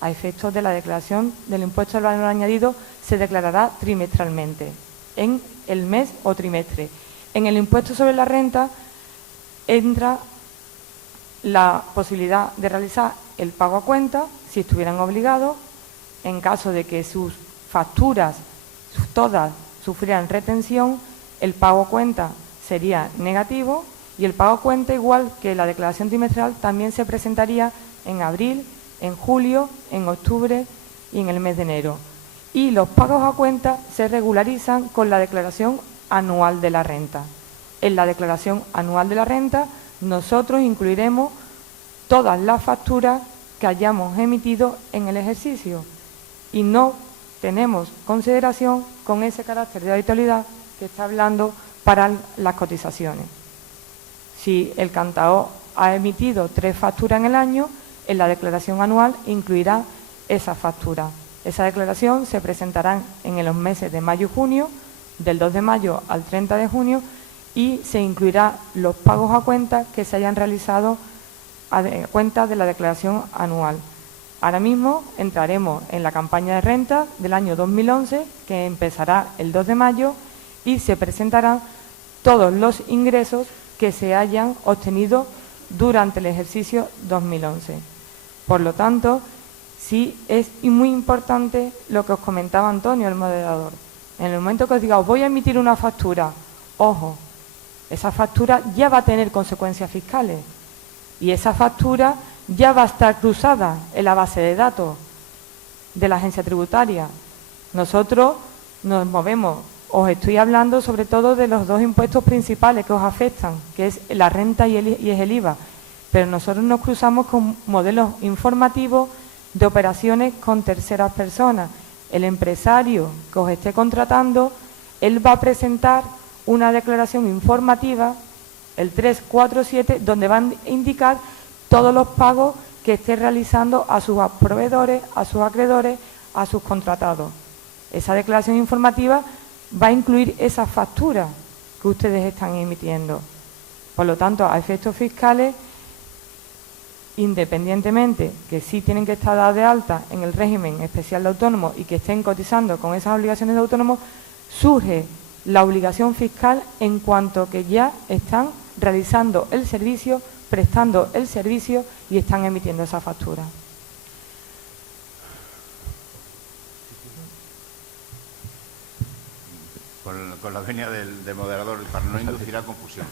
A efectos de la declaración del impuesto al valor añadido, se declarará trimestralmente, en el mes o trimestre. En el impuesto sobre la renta entra la posibilidad de realizar el pago a cuenta, si estuvieran obligados, en caso de que sus facturas todas sufrieran retención, el pago a cuenta sería negativo y el pago a cuenta, igual que la declaración trimestral, también se presentaría en abril, en julio, en octubre y en el mes de enero. Y los pagos a cuenta se regularizan con la declaración anual de la renta. En la declaración anual de la renta nosotros incluiremos todas las facturas que hayamos emitido en el ejercicio y no tenemos consideración con ese carácter de habitualidad que está hablando para las cotizaciones. Si el cantao ha emitido 3 facturas en el año, en la declaración anual incluirá esa factura. Esa declaración se presentará en los meses de mayo y junio, del 2 de mayo al 30 de junio, y se incluirá los pagos a cuenta que se hayan realizado a cuenta de la declaración anual. Ahora mismo entraremos en la campaña de renta del año 2011, que empezará el 2 de mayo, y se presentarán todos los ingresos que se hayan obtenido durante el ejercicio 2011. Por lo tanto, sí es muy importante lo que os comentaba Antonio, el moderador. En el momento que os diga, os voy a emitir una factura, ojo, esa factura ya va a tener consecuencias fiscales y esa factura ya va a estar cruzada en la base de datos de la agencia tributaria. Nosotros nos movemos, os estoy hablando sobre todo de los 2 impuestos principales que os afectan, que es la renta y es el IVA, pero nosotros nos cruzamos con modelos informativos de operaciones con terceras personas. El empresario que os esté contratando, él va a presentar una declaración informativa, el 347, donde van a indicar todos los pagos que esté realizando a sus proveedores, a sus acreedores, a sus contratados. Esa declaración informativa va a incluir esas facturas que ustedes están emitiendo. Por lo tanto, a efectos fiscales, independientemente que sí tienen que estar dados de alta en el régimen especial de autónomos y que estén cotizando con esas obligaciones de autónomos, surge la obligación fiscal en cuanto que ya están realizando el servicio, prestando el servicio y están emitiendo esa factura. Con la venia del moderador, para no inducir a confusión.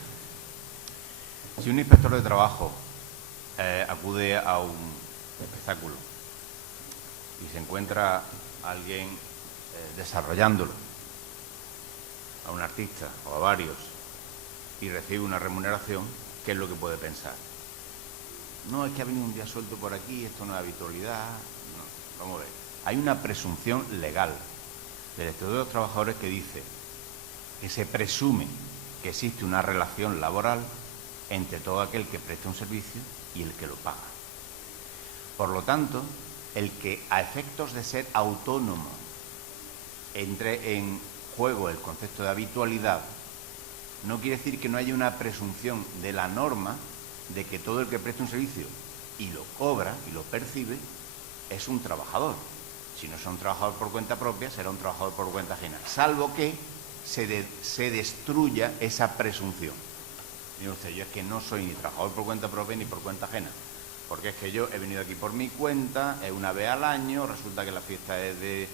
Si un inspector de trabajo acude a un espectáculo y se encuentra a alguien desarrollándolo, a un artista o a varios, y recibe una remuneración, ¿qué es lo que puede pensar? No, es que ha venido un día suelto por aquí, esto no es habitualidad. No, vamos a ver. Hay una presunción legal del Estatuto de los Trabajadores que dice que se presume que existe una relación laboral entre todo aquel que presta un servicio y el que lo paga. Por lo tanto, el que a efectos de ser autónomo entre en juego el concepto de habitualidad no quiere decir que no haya una presunción de la norma de que todo el que presta un servicio y lo cobra y lo percibe es un trabajador. Si no es un trabajador por cuenta propia, será un trabajador por cuenta ajena, salvo que se destruya esa presunción. Mire usted, yo es que no soy ni trabajador por cuenta propia ni por cuenta ajena, porque es que yo he venido aquí por mi cuenta, es una vez al año, resulta que la fiesta es de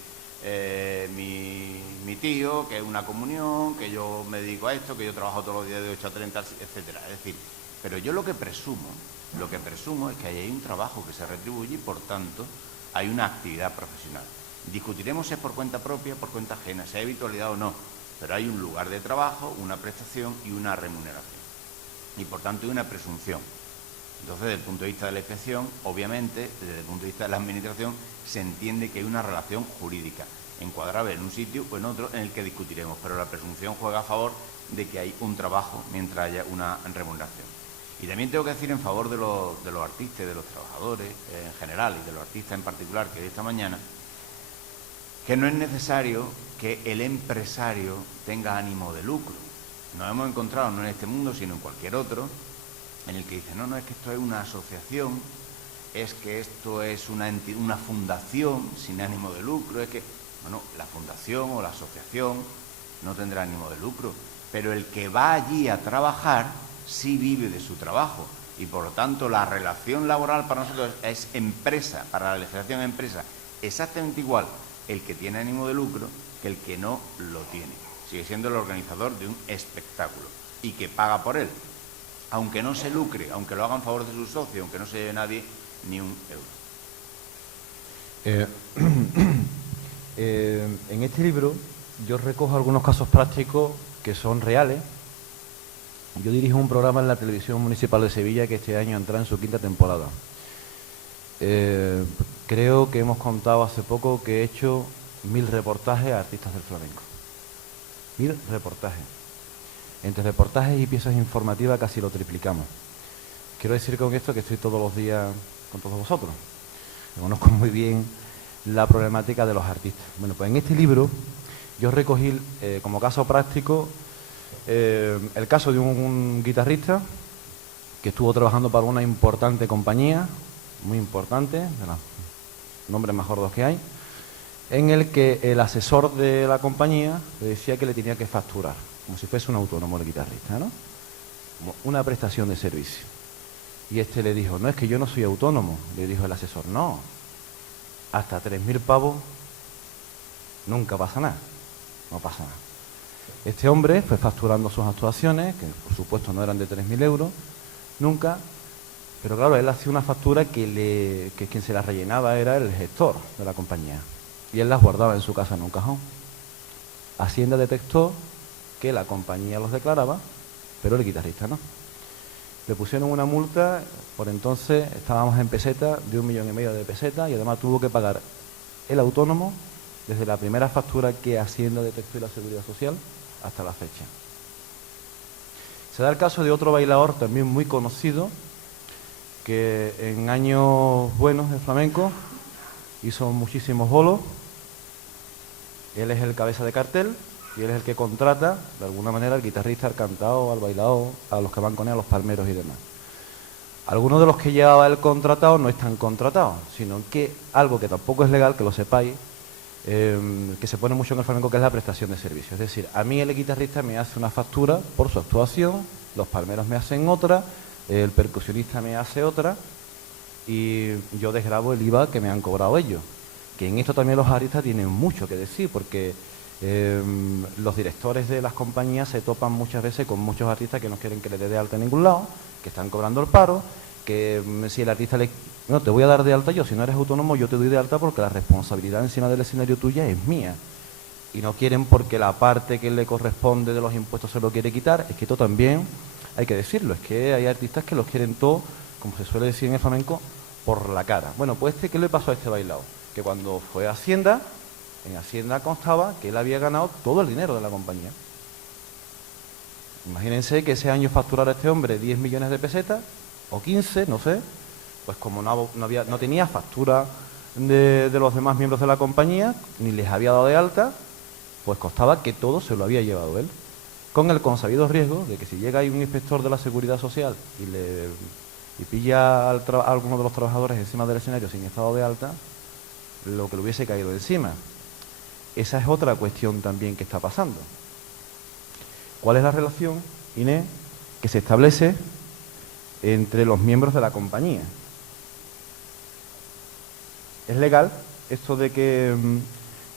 mi tío, que es una comunión, que yo me dedico a esto, que yo trabajo todos los días de 8 a 30, etcétera. Es decir, pero yo lo que presumo Lo que presumo es que hay un trabajo que se retribuye y, por tanto, hay una actividad profesional. Discutiremos si es por cuenta propia, por cuenta ajena, si hay habitualidad o no, pero hay un lugar de trabajo, una prestación y una remuneración. Y, por tanto, hay una presunción. Entonces, desde el punto de vista de la inspección, obviamente, desde el punto de vista de la Administración, se entiende que hay una relación jurídica encuadrable en un sitio o en otro en el que discutiremos, pero la presunción juega a favor de que hay un trabajo mientras haya una remuneración. Y también tengo que decir en favor de los artistas y de los trabajadores en general y de los artistas en particular que de esta mañana, que no es necesario que el empresario tenga ánimo de lucro. Nos hemos encontrado no en este mundo, sino en cualquier otro, en el que dice, no, es que esto es una asociación, es que esto es una fundación sin ánimo de lucro, es que, bueno, la fundación o la asociación no tendrá ánimo de lucro, pero el que va allí a trabajar sí vive de su trabajo y, por lo tanto, la relación laboral para nosotros es empresa, para la legislación empresa, exactamente igual el que tiene ánimo de lucro que el que no lo tiene. Sigue siendo el organizador de un espectáculo y que paga por él, aunque no se lucre, aunque lo haga en favor de sus socios, aunque no se lleve nadie ni un euro. En este libro yo recojo algunos casos prácticos que son reales. Yo dirijo un programa en la Televisión Municipal de Sevilla que este año entra en su 5ª temporada. Creo que hemos contado hace poco que he hecho 1000 reportajes a artistas del flamenco. 1000 reportajes. Entre reportajes y piezas informativas casi lo triplicamos. Quiero decir con esto que estoy todos los días con todos vosotros. Conozco muy bien la problemática de los artistas. Bueno, pues en este libro yo recogí como caso práctico el caso de un guitarrista que estuvo trabajando para una importante compañía, muy importante, de los nombres más gordos que hay, en el que el asesor de la compañía le decía que le tenía que facturar, como si fuese un autónomo el guitarrista, ¿no? Como una prestación de servicio. Y este le dijo, no, es que yo no soy autónomo. Le dijo el asesor, no, hasta 3000 pavos nunca pasa nada, no pasa nada. Este hombre fue facturando sus actuaciones, que por supuesto no eran de 3000 euros, nunca, pero claro, él hacía una factura que quien se la rellenaba era el gestor de la compañía, y él las guardaba en su casa en un cajón. Hacienda detectó que la compañía los declaraba, pero el guitarrista no. Le pusieron una multa, por entonces estábamos en pesetas, de 1,5 millones de pesetas, y además tuvo que pagar el autónomo desde la primera factura que Hacienda detectó y la Seguridad Social hasta la fecha. Se da el caso de otro bailador también muy conocido, que en años buenos de flamenco hizo muchísimos bolos. Él es el cabeza de cartel y él es el que contrata, de alguna manera, al guitarrista, al cantado, al bailador, a los que van con él, a los palmeros y demás. Algunos de los que llevaba él contratado no están contratados, sino que algo que tampoco es legal, que lo sepáis, que se pone mucho en el flamenco, que es la prestación de servicios. Es decir, a mí el guitarrista me hace una factura por su actuación, los palmeros me hacen otra, el percusionista me hace otra, y yo desgravo el IVA que me han cobrado ellos. Que en esto también los artistas tienen mucho que decir, porque los directores de las compañías se topan muchas veces con muchos artistas que no quieren que le dé de alta en ningún lado, que están cobrando el paro, que si el artista le... No, te voy a dar de alta yo, si no eres autónomo yo te doy de alta porque la responsabilidad encima del escenario tuya es mía. Y no quieren porque la parte que le corresponde de los impuestos se lo quiere quitar. Es que esto también hay que decirlo, es que hay artistas que los quieren todo, como se suele decir en el flamenco, por la cara. Bueno, pues ¿qué le pasó a este bailado? Que cuando fue a Hacienda, en Hacienda constaba que él había ganado todo el dinero de la compañía. Imagínense que ese año facturara a este hombre 10 millones de pesetas, o 15, no sé, pues como no tenía factura de los demás miembros de la compañía, ni les había dado de alta, pues costaba que todo se lo había llevado él, con el consabido riesgo de que si llega ahí un inspector de la Seguridad Social y pilla a alguno de los trabajadores encima del escenario sin estado de alta, lo que le hubiese caído encima. Esa es otra cuestión también que está pasando. ¿Cuál es la relación, Inés, que se establece entre los miembros de la compañía? ¿Es legal esto de que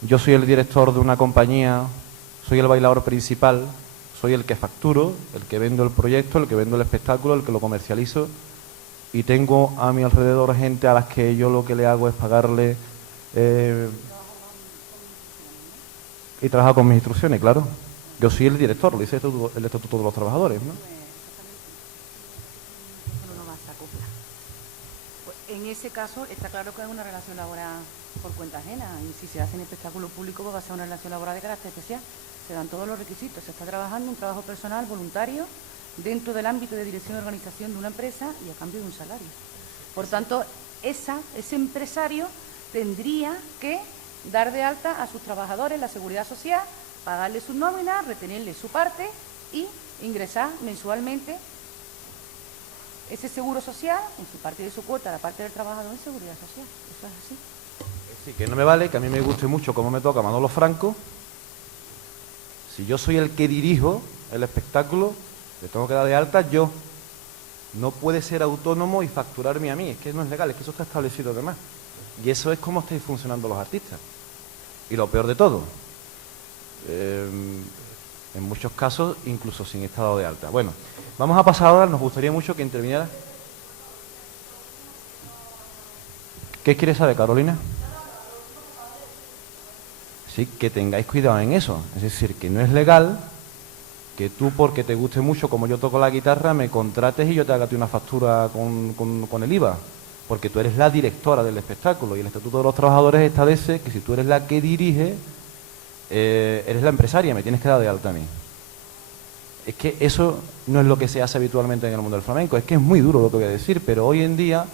yo soy el director de una compañía, soy el bailador principal, soy el que facturo, el que vendo el proyecto, el que vendo el espectáculo, el que lo comercializo, y tengo a mi alrededor gente a las que yo lo que le hago es pagarle y trabajar con mis instrucciones, claro. Yo soy el director, lo dice el Estatuto de los Trabajadores, ¿no? Pues en ese caso está claro que es una relación laboral por cuenta ajena, y si se hace en espectáculo público pues va a ser una relación laboral de carácter especial. Se dan todos los requisitos, se está trabajando un trabajo personal voluntario dentro del ámbito de dirección y organización de una empresa y a cambio de un salario. Por tanto, ese empresario tendría que dar de alta a sus trabajadores la seguridad social, pagarle sus nóminas, retenerle su parte y ingresar mensualmente ese seguro social en su parte de su cuota, la parte del trabajador en seguridad social. Eso es así. Sí, que no me vale que a mí me guste mucho como me toca Manolo Franco. Si yo soy el que dirijo el espectáculo, le tengo que dar de alta yo. No puede ser autónomo y facturarme a mí. Es que no es legal, es que eso está establecido además. Y eso es como estáis funcionando los artistas. Y lo peor de todo, en muchos casos, incluso sin estado de alta. Bueno, vamos a pasar ahora, nos gustaría mucho que interviniera. ¿Qué quieres saber, Carolina? Sí, que tengáis cuidado en eso. Es decir, que no es legal que tú, porque te guste mucho como yo toco la guitarra, me contrates y yo te haga una factura con el IVA. Porque tú eres la directora del espectáculo y el Estatuto de los Trabajadores establece que si tú eres la que dirige, eres la empresaria, me tienes que dar de alta a mí. Es que eso no es lo que se hace habitualmente en el mundo del flamenco. Es que es muy duro lo que voy a decir, pero hoy en día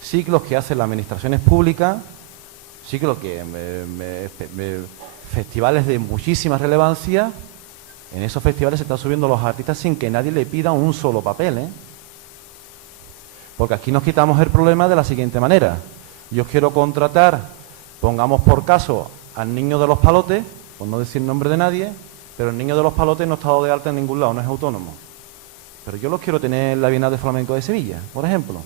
sí que los que hacen las administraciones públicas, sí que los que festivales de muchísima relevancia, en esos festivales se están subiendo los artistas sin que nadie le pida un solo papel, ¿eh? Porque aquí nos quitamos el problema de la siguiente manera. Yo quiero contratar, pongamos por caso, al Niño de los Palotes, por no decir nombre de nadie, pero el Niño de los Palotes no está dado de alta en ningún lado, no es autónomo. Pero yo los quiero tener en la Bienal de Flamenco de Sevilla, por ejemplo.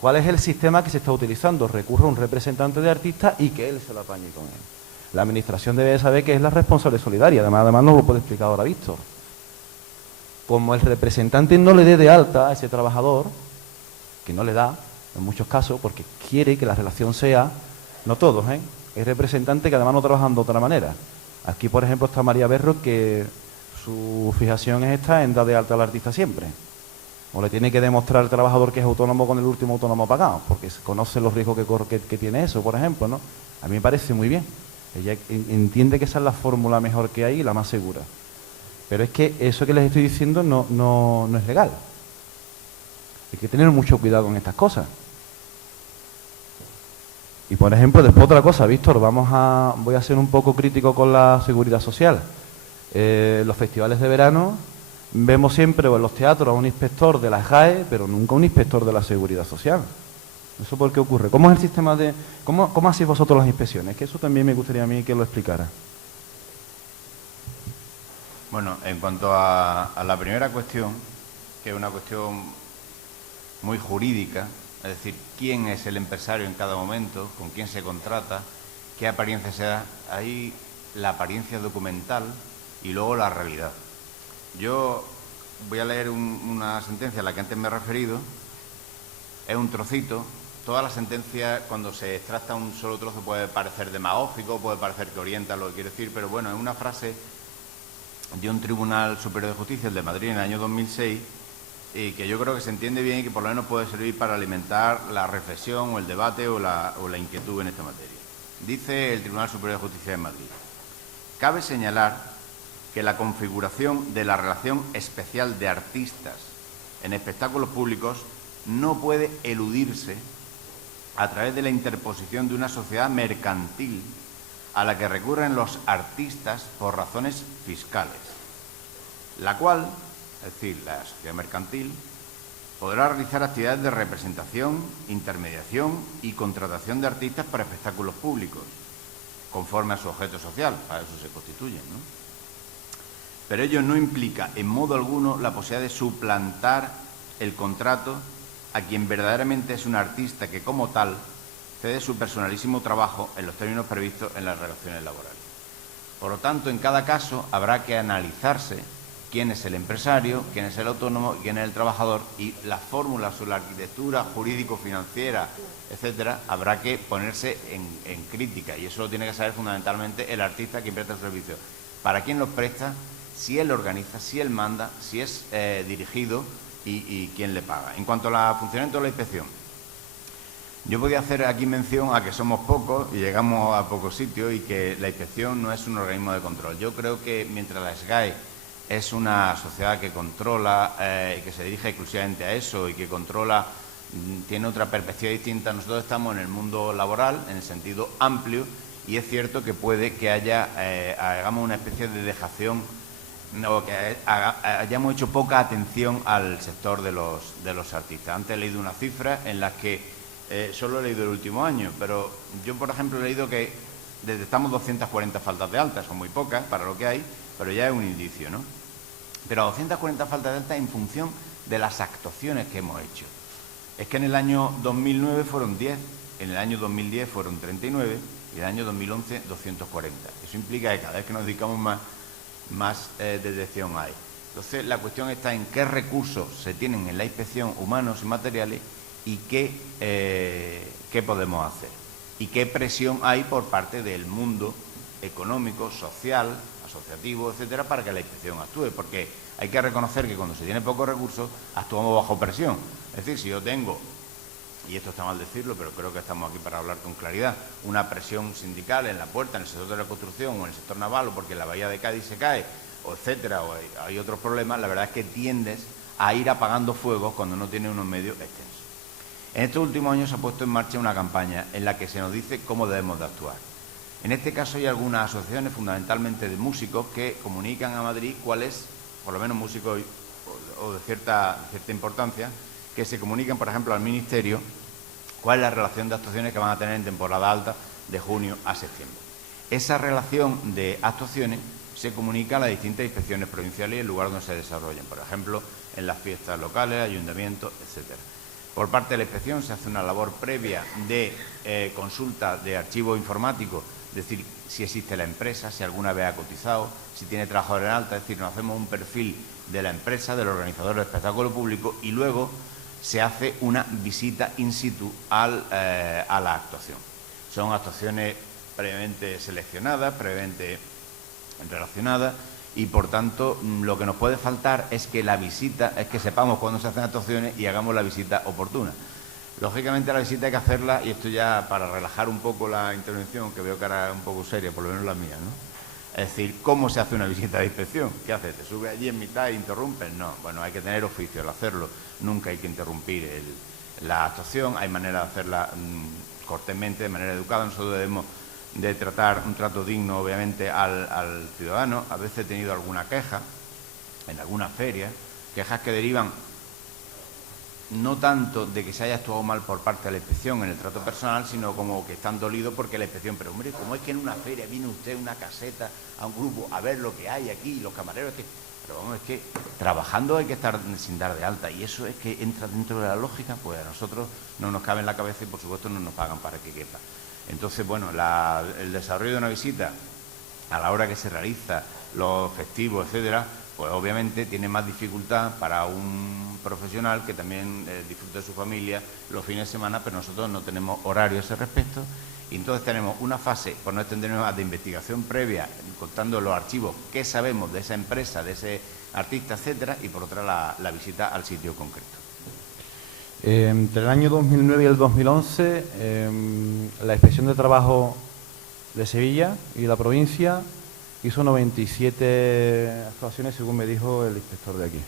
¿Cuál es el sistema que se está utilizando? Recurre a un representante de artista y que él se lo apañe con él. La administración debe saber que es la responsable solidaria, además nos lo puede explicar ahora Víctor. Como el representante no le dé de alta a ese trabajador, que no le da, en muchos casos, porque quiere que la relación sea, no todos, hay representantes que además no trabajan de otra manera. Aquí, por ejemplo, está María Berro, que su fijación es esta en dar de alta al artista siempre. O le tiene que demostrar al trabajador que es autónomo con el último autónomo pagado, porque conoce los riesgos que tiene eso, por ejemplo, ¿no? A mí me parece muy bien. Ella entiende que esa es la fórmula mejor que hay y la más segura. Pero es que eso que les estoy diciendo no es legal. Hay que tener mucho cuidado con estas cosas. Y por ejemplo, después otra cosa, Víctor, voy a ser un poco crítico con la seguridad social. Los festivales de verano vemos siempre o en los teatros a un inspector de la JAE, pero nunca un inspector de la seguridad social. ¿Eso por qué ocurre? ¿Cómo es el sistema de... ¿Cómo hacéis vosotros las inspecciones? Que eso también me gustaría a mí que lo explicara. Bueno, en cuanto a la primera cuestión, que es una cuestión muy jurídica, es decir, quién es el empresario en cada momento, con quién se contrata, qué apariencia se da, hay la apariencia documental y luego la realidad. Yo voy a leer una sentencia a la que antes me he referido, es un trocito. Toda la sentencia, cuando se extracta un solo trozo, puede parecer demagógico, puede parecer que orienta lo que quiere decir, pero bueno, es una frase de un Tribunal Superior de Justicia, el de Madrid, en el año 2006, y que yo creo que se entiende bien y que por lo menos puede servir para alimentar la reflexión o el debate o la inquietud en esta materia. Dice el Tribunal Superior de Justicia de Madrid: cabe señalar que la configuración de la relación especial de artistas en espectáculos públicos no puede eludirse a través de la interposición de una sociedad mercantil a la que recurren los artistas por razones fiscales, la cual, es decir, la sociedad mercantil, podrá realizar actividades de representación, intermediación y contratación de artistas para espectáculos públicos, conforme a su objeto social, para eso se constituyen, ¿no? Pero ello no implica en modo alguno la posibilidad de suplantar el contrato a quien verdaderamente es un artista que, como tal, cede su personalísimo trabajo en los términos previstos en las relaciones laborales. Por lo tanto, en cada caso habrá que analizarse quién es el empresario, quién es el autónomo, quién es el trabajador, y las fórmulas sobre la arquitectura jurídico-financiera, etcétera, habrá que ponerse en crítica, y eso lo tiene que saber fundamentalmente el artista que presta el servicio. ¿Para quién los presta? Si él organiza, si él manda, si es dirigido y quién le paga. En cuanto al funcionamiento de la inspección, yo podía hacer aquí mención a que somos pocos y llegamos a pocos sitios y que la inspección no es un organismo de control. Yo creo que mientras la SGAE es una sociedad que controla y que se dirige exclusivamente a eso y que controla, tiene otra perspectiva distinta, nosotros estamos en el mundo laboral, en el sentido amplio, y es cierto que puede que hagamos una especie de dejación, o que hayamos hecho poca atención al sector de los artistas. Antes he leído una cifra en las que solo he leído el último año, pero yo, por ejemplo, he leído que detectamos 240 faltas de alta, son muy pocas para lo que hay, pero ya es un indicio, ¿no? Pero 240 faltas de alta en función de las actuaciones que hemos hecho. Es que en el año 2009 fueron 10, en el año 2010 fueron 39 y en el año 2011 240. Eso implica que cada vez que nos dedicamos más detección hay. Entonces, la cuestión está en qué recursos se tienen en la inspección, humanos y materiales, y qué podemos hacer y qué presión hay por parte del mundo económico, social, asociativo, etcétera, para que la inspección actúe, porque hay que reconocer que cuando se tiene pocos recursos actuamos bajo presión. Es decir, si yo tengo, y esto está mal decirlo, pero creo que estamos aquí para hablar con claridad, una presión sindical en la puerta, en el sector de la construcción o en el sector naval, o porque la bahía de Cádiz se cae, o etcétera, o hay otros problemas, la verdad es que tiendes a ir apagando fuegos cuando no tienes unos medios extensos. En estos últimos años se ha puesto en marcha una campaña en la que se nos dice cómo debemos de actuar. En este caso hay algunas asociaciones, fundamentalmente de músicos, que comunican a Madrid cuál es, por lo menos músicos o de cierta importancia, que se comunican, por ejemplo, al Ministerio cuál es la relación de actuaciones que van a tener en temporada alta de junio a septiembre. Esa relación de actuaciones se comunica a las distintas inspecciones provinciales y el lugar donde se desarrollan, por ejemplo, en las fiestas locales, ayuntamientos, etcétera. Por parte de la inspección se hace una labor previa de consulta de archivos informáticos, es decir, si existe la empresa, si alguna vez ha cotizado, si tiene trabajadores en alta, es decir, nos hacemos un perfil de la empresa, del organizador del espectáculo público, y luego se hace una visita in situ a la actuación. Son actuaciones previamente seleccionadas, previamente relacionadas, y por tanto lo que nos puede faltar es que la visita, es que sepamos cuándo se hacen actuaciones y hagamos la visita oportuna. Lógicamente la visita hay que hacerla, y esto ya para relajar un poco la intervención, que veo que ahora es un poco seria, por lo menos la mía, ¿no? Es decir, ¿cómo se hace una visita de inspección? ¿Qué haces? ¿Te subes allí en mitad e interrumpes? No, bueno, hay que tener oficio al hacerlo, nunca hay que interrumpir la actuación, hay manera de hacerla cortésmente, de manera educada. Nosotros debemos de tratar un trato digno, obviamente, al ciudadano. A veces he tenido alguna queja en alguna feria, quejas que derivan no tanto de que se haya actuado mal por parte de la inspección en el trato personal, sino como que están dolidos porque la inspección, pero hombre, ¿cómo es que en una feria viene usted una caseta a un grupo a ver lo que hay aquí, los camareros? Pero vamos, es que trabajando hay que estar sin dar de alta, y eso es que entra dentro de la lógica, pues a nosotros no nos cabe en la cabeza y por supuesto no nos pagan para que quepa. Entonces, bueno, el desarrollo de una visita a la hora que se realiza, los festivos, etcétera, pues obviamente tiene más dificultad para un profesional que también disfruta de su familia los fines de semana, pero nosotros no tenemos horario a ese respecto, y entonces tenemos una fase, por no extendernos más, de investigación previa, contando los archivos, qué sabemos de esa empresa, de ese artista, etcétera, y por otra la visita al sitio concreto. Entre el año 2009 y el 2011, la Inspección de Trabajo de Sevilla y la provincia hizo 97 actuaciones, según me dijo el inspector de aquí.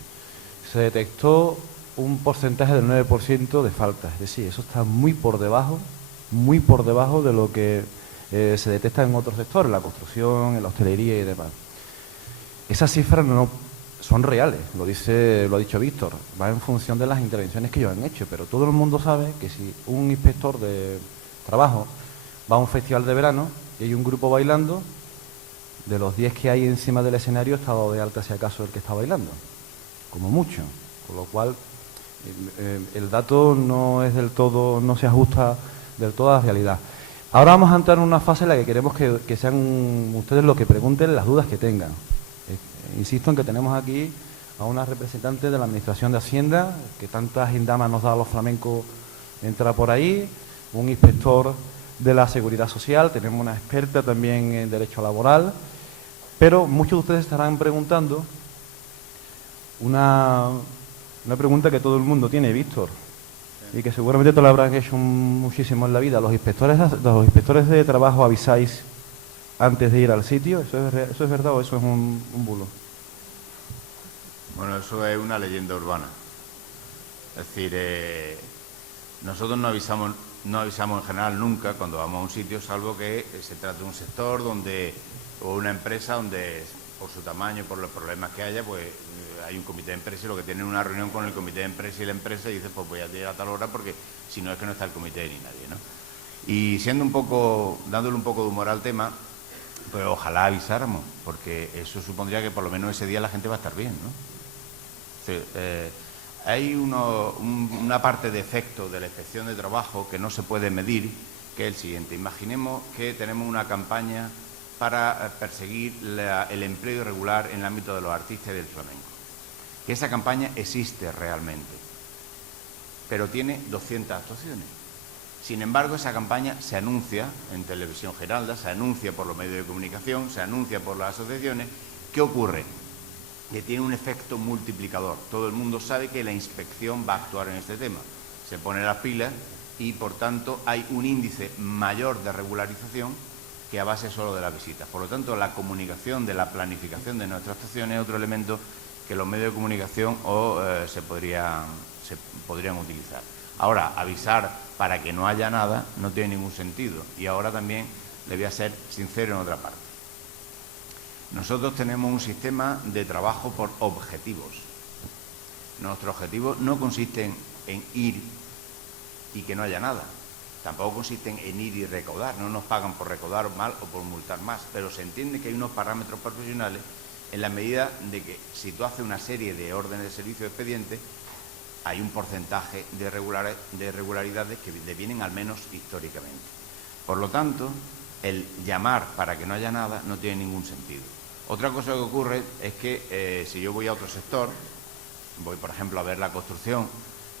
Se detectó un porcentaje del 9% de faltas, es decir, eso está muy por debajo de lo que se detecta en otros sectores, en la construcción, en la hostelería y demás. Esas cifras no son reales, lo ha dicho Víctor, va en función de las intervenciones que ellos han hecho, pero todo el mundo sabe que si un inspector de trabajo va a un festival de verano y hay un grupo bailando, de los 10 que hay encima del escenario está dado de alta si acaso el que está bailando, como mucho, con lo cual el dato no es del todo, no se ajusta del todo a la realidad. Ahora vamos a entrar en una fase en la que queremos que sean ustedes los que pregunten las dudas que tengan. Insisto en que tenemos aquí a una representante de la Administración de Hacienda, que tantas gendamas nos da a los flamencos, entra por ahí, un inspector de la Seguridad Social, tenemos una experta también en Derecho Laboral, pero muchos de ustedes estarán preguntando una pregunta que todo el mundo tiene, Víctor, y que seguramente te lo habrán hecho muchísimo en la vida. ¿Los inspectores de trabajo avisáis antes de ir al sitio? ¿Eso es verdad o eso es un bulo? Bueno, eso es una leyenda urbana. Es decir, nosotros no avisamos en general nunca cuando vamos a un sitio, salvo que se trate de un sector o una empresa donde, por su tamaño, por los problemas que haya, pues hay un comité de empresa y lo que tienen una reunión con el comité de empresa y la empresa y dice, pues voy a llegar a tal hora porque si no es que no está el comité ni nadie, ¿no? Y dándole un poco de humor al tema, pues ojalá avisáramos, porque eso supondría que por lo menos ese día la gente va a estar bien, ¿no? Hay una parte de efecto de la inspección de trabajo que no se puede medir, que es el siguiente. Imaginemos que tenemos una campaña para perseguir el empleo irregular en el ámbito de los artistas y del flamenco. Que esa campaña existe realmente, pero tiene 200 actuaciones. Sin embargo, esa campaña se anuncia en Televisión Geralda, se anuncia por los medios de comunicación, se anuncia por las asociaciones. ¿Qué ocurre? Que tiene un efecto multiplicador. Todo el mundo sabe que la inspección va a actuar en este tema. Se pone las pilas y, por tanto, hay un índice mayor de regularización que a base solo de las visitas. Por lo tanto, la comunicación de la planificación de nuestras actuaciones es otro elemento que los medios de comunicación se podrían utilizar. Ahora, avisar para que no haya nada no tiene ningún sentido. Y ahora también le voy a ser sincero en otra parte. Nosotros tenemos un sistema de trabajo por objetivos. Nuestros objetivos no consisten en ir y que no haya nada. Tampoco consisten en ir y recaudar. No nos pagan por recaudar mal o por multar más. Pero se entiende que hay unos parámetros profesionales en la medida de que si tú haces una serie de órdenes de servicio de expediente, hay un porcentaje de irregularidades que devienen al menos históricamente. Por lo tanto, el llamar para que no haya nada no tiene ningún sentido. Otra cosa que ocurre es que si yo voy a otro sector, voy por ejemplo a ver la construcción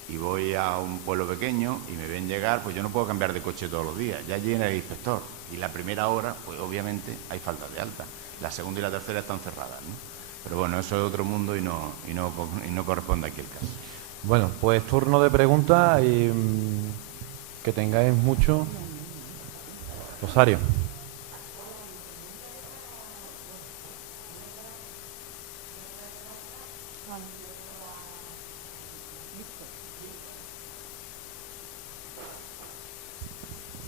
y voy a un pueblo pequeño y me ven llegar, pues yo no puedo cambiar de coche todos los días, ya llega el inspector y la primera hora, pues obviamente hay falta de alta, la segunda y la tercera están cerradas, ¿no? Pero bueno, eso es otro mundo y no corresponde aquí el caso. Bueno, pues turno de preguntas y que tengáis mucho. Rosario.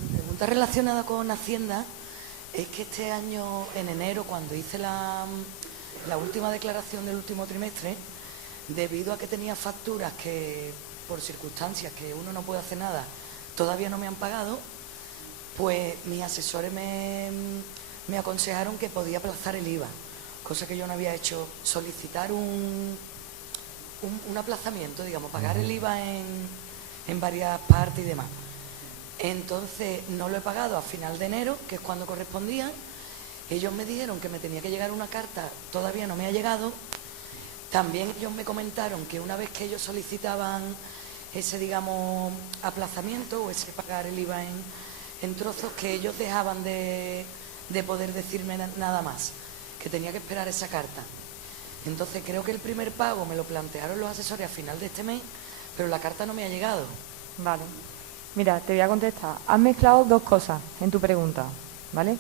Mi pregunta relacionada con Hacienda es que este año, en enero, cuando hice la última declaración del último trimestre, debido a que tenía facturas que, por circunstancias que uno no puede hacer nada, todavía no me han pagado, pues mis asesores me aconsejaron que podía aplazar el IVA, cosa que yo no había hecho, solicitar un aplazamiento, digamos, pagar el IVA en varias partes y demás. Entonces no lo he pagado a final de enero, que es cuando correspondía. Ellos me dijeron que me tenía que llegar una carta, todavía no me ha llegado. También ellos me comentaron que una vez que ellos solicitaban ese, digamos, aplazamiento o ese pagar el IVA en trozos, que ellos dejaban de poder decirme nada más, que tenía que esperar esa carta. Entonces creo que el primer pago me lo plantearon los asesores a final de este mes, pero la carta no me ha llegado. Vale. Mira, te voy a contestar. Has mezclado dos cosas en tu pregunta, ¿vale?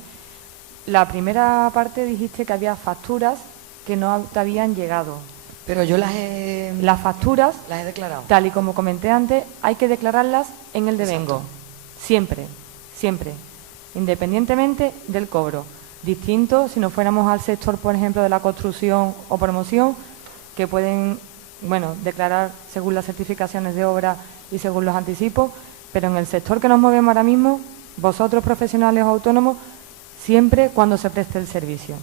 La primera parte dijiste que había facturas que no te habían llegado. Pero yo las facturas, las he declarado. Tal y como comenté antes, hay que declararlas en el devengo. Siempre, siempre, independientemente del cobro. Distinto si nos fuéramos al sector, por ejemplo, de la construcción o promoción, que pueden, bueno, declarar según las certificaciones de obra y según los anticipos, pero en el sector que nos movemos ahora mismo, vosotros profesionales o autónomos, siempre cuando se preste el servicio.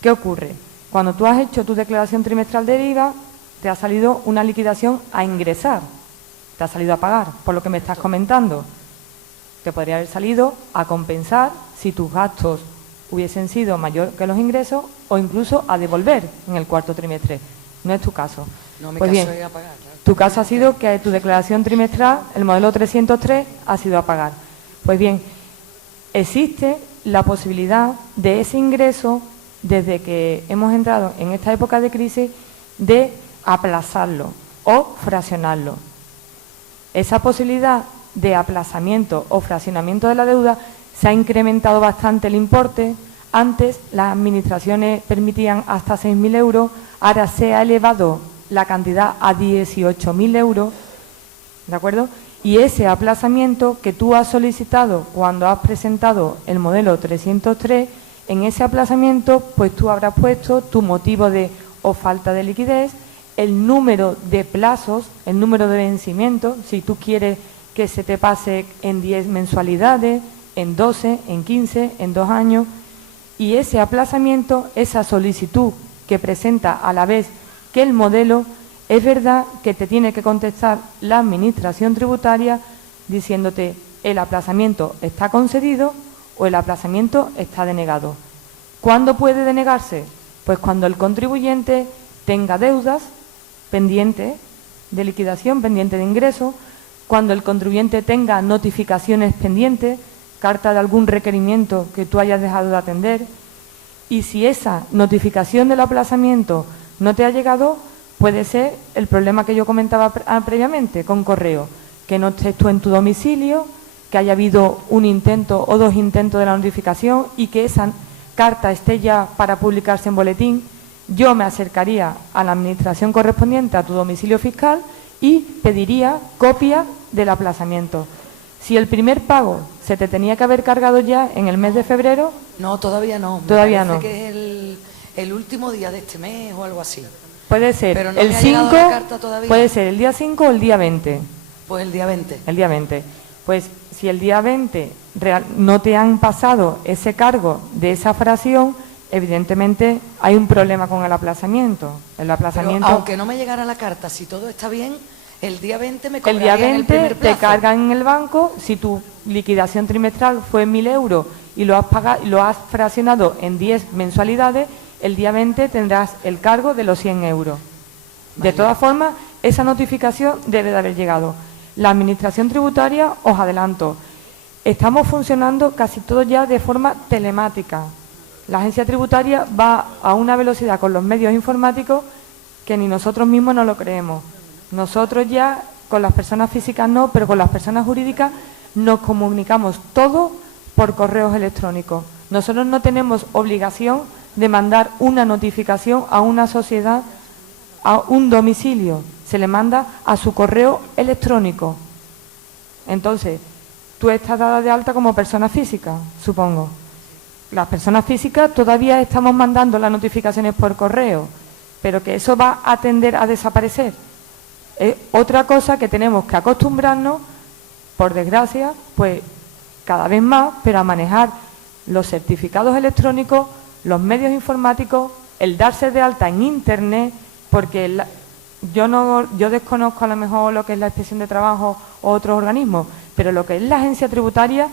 ¿Qué ocurre? Cuando tú has hecho tu declaración trimestral de IVA, te ha salido una liquidación a ingresar, te ha salido a pagar, por lo que me estás comentando. Te podría haber salido a compensar si tus gastos hubiesen sido mayor que los ingresos o incluso a devolver en el cuarto trimestre. No es tu caso. No, mi pues caso bien, es a pagar, claro. Tu caso ha sido que tu declaración trimestral, el modelo 303, ha sido a pagar. Pues bien, existe la posibilidad de ese ingreso, desde que hemos entrado en esta época de crisis, de aplazarlo o fraccionarlo. Esa posibilidad de aplazamiento o fraccionamiento de la deuda se ha incrementado bastante el importe. Antes las administraciones permitían hasta 6.000 euros, ahora se ha elevado la cantidad a 18.000 euros, ¿de acuerdo? Y ese aplazamiento que tú has solicitado cuando has presentado el modelo 303, en ese aplazamiento pues tú habrás puesto tu motivo de o falta de liquidez, el número de plazos, el número de vencimientos, si tú quieres que se te pase en 10 mensualidades, en 12, en 15, en 2 años, y ese aplazamiento, esa solicitud que presenta a la vez que el modelo, es verdad que te tiene que contestar la Administración Tributaria diciéndote el aplazamiento está concedido o el aplazamiento está denegado. ¿Cuándo puede denegarse? Pues cuando el contribuyente tenga deudas pendientes de liquidación, pendientes de ingreso, cuando el contribuyente tenga notificaciones pendientes, carta de algún requerimiento que tú hayas dejado de atender, y si esa notificación del aplazamiento no te ha llegado, puede ser el problema que yo comentaba previamente con correo, que no estés tú en tu domicilio, que haya habido un intento o 2 intentos de la notificación y que esa carta esté ya para publicarse en boletín. Yo me acercaría a la administración correspondiente, a tu domicilio fiscal, y pediría copia del aplazamiento. Si el primer pago se te tenía que haber cargado ya en el mes de febrero... No, todavía no. Todavía me no. parece que es el último día de este mes o algo así. Puede ser Pero no el me ha 5, llegado la carta todavía. puede ser el día 5 o el día 20. Pues el día 20. El día 20. Pues si el día 20 no te han pasado ese cargo de esa fracción, evidentemente hay un problema con el aplazamiento. El aplazamiento... Pero aunque no me llegara la carta, si todo está bien, el día 20 me El día cobrarían el 20 primer plazo. te cargan en el banco, si tu liquidación trimestral fue 1.000 euros y lo has pagado, lo has fraccionado en 10 mensualidades, el día 20 tendrás el cargo de los 100 euros. Vale. De todas formas, esa notificación debe de haber llegado. La Administración Tributaria, os adelanto, estamos funcionando casi todo ya de forma telemática. La agencia tributaria va a una velocidad con los medios informáticos que ni nosotros mismos no lo creemos. Nosotros ya, con las personas físicas no, pero con las personas jurídicas nos comunicamos todo por correos electrónicos. Nosotros no tenemos obligación de mandar una notificación a una sociedad, a un domicilio. Se le manda a su correo electrónico. Entonces, tú estás dada de alta como persona física, supongo. Las personas físicas todavía estamos mandando las notificaciones por correo, pero que eso va a tender a desaparecer. Es otra cosa que tenemos que acostumbrarnos, por desgracia, pues cada vez más, pero a manejar los certificados electrónicos, los medios informáticos, el darse de alta en Internet, porque yo desconozco a lo mejor lo que es la Inspección de Trabajo o otros organismos, pero lo que es la agencia tributaria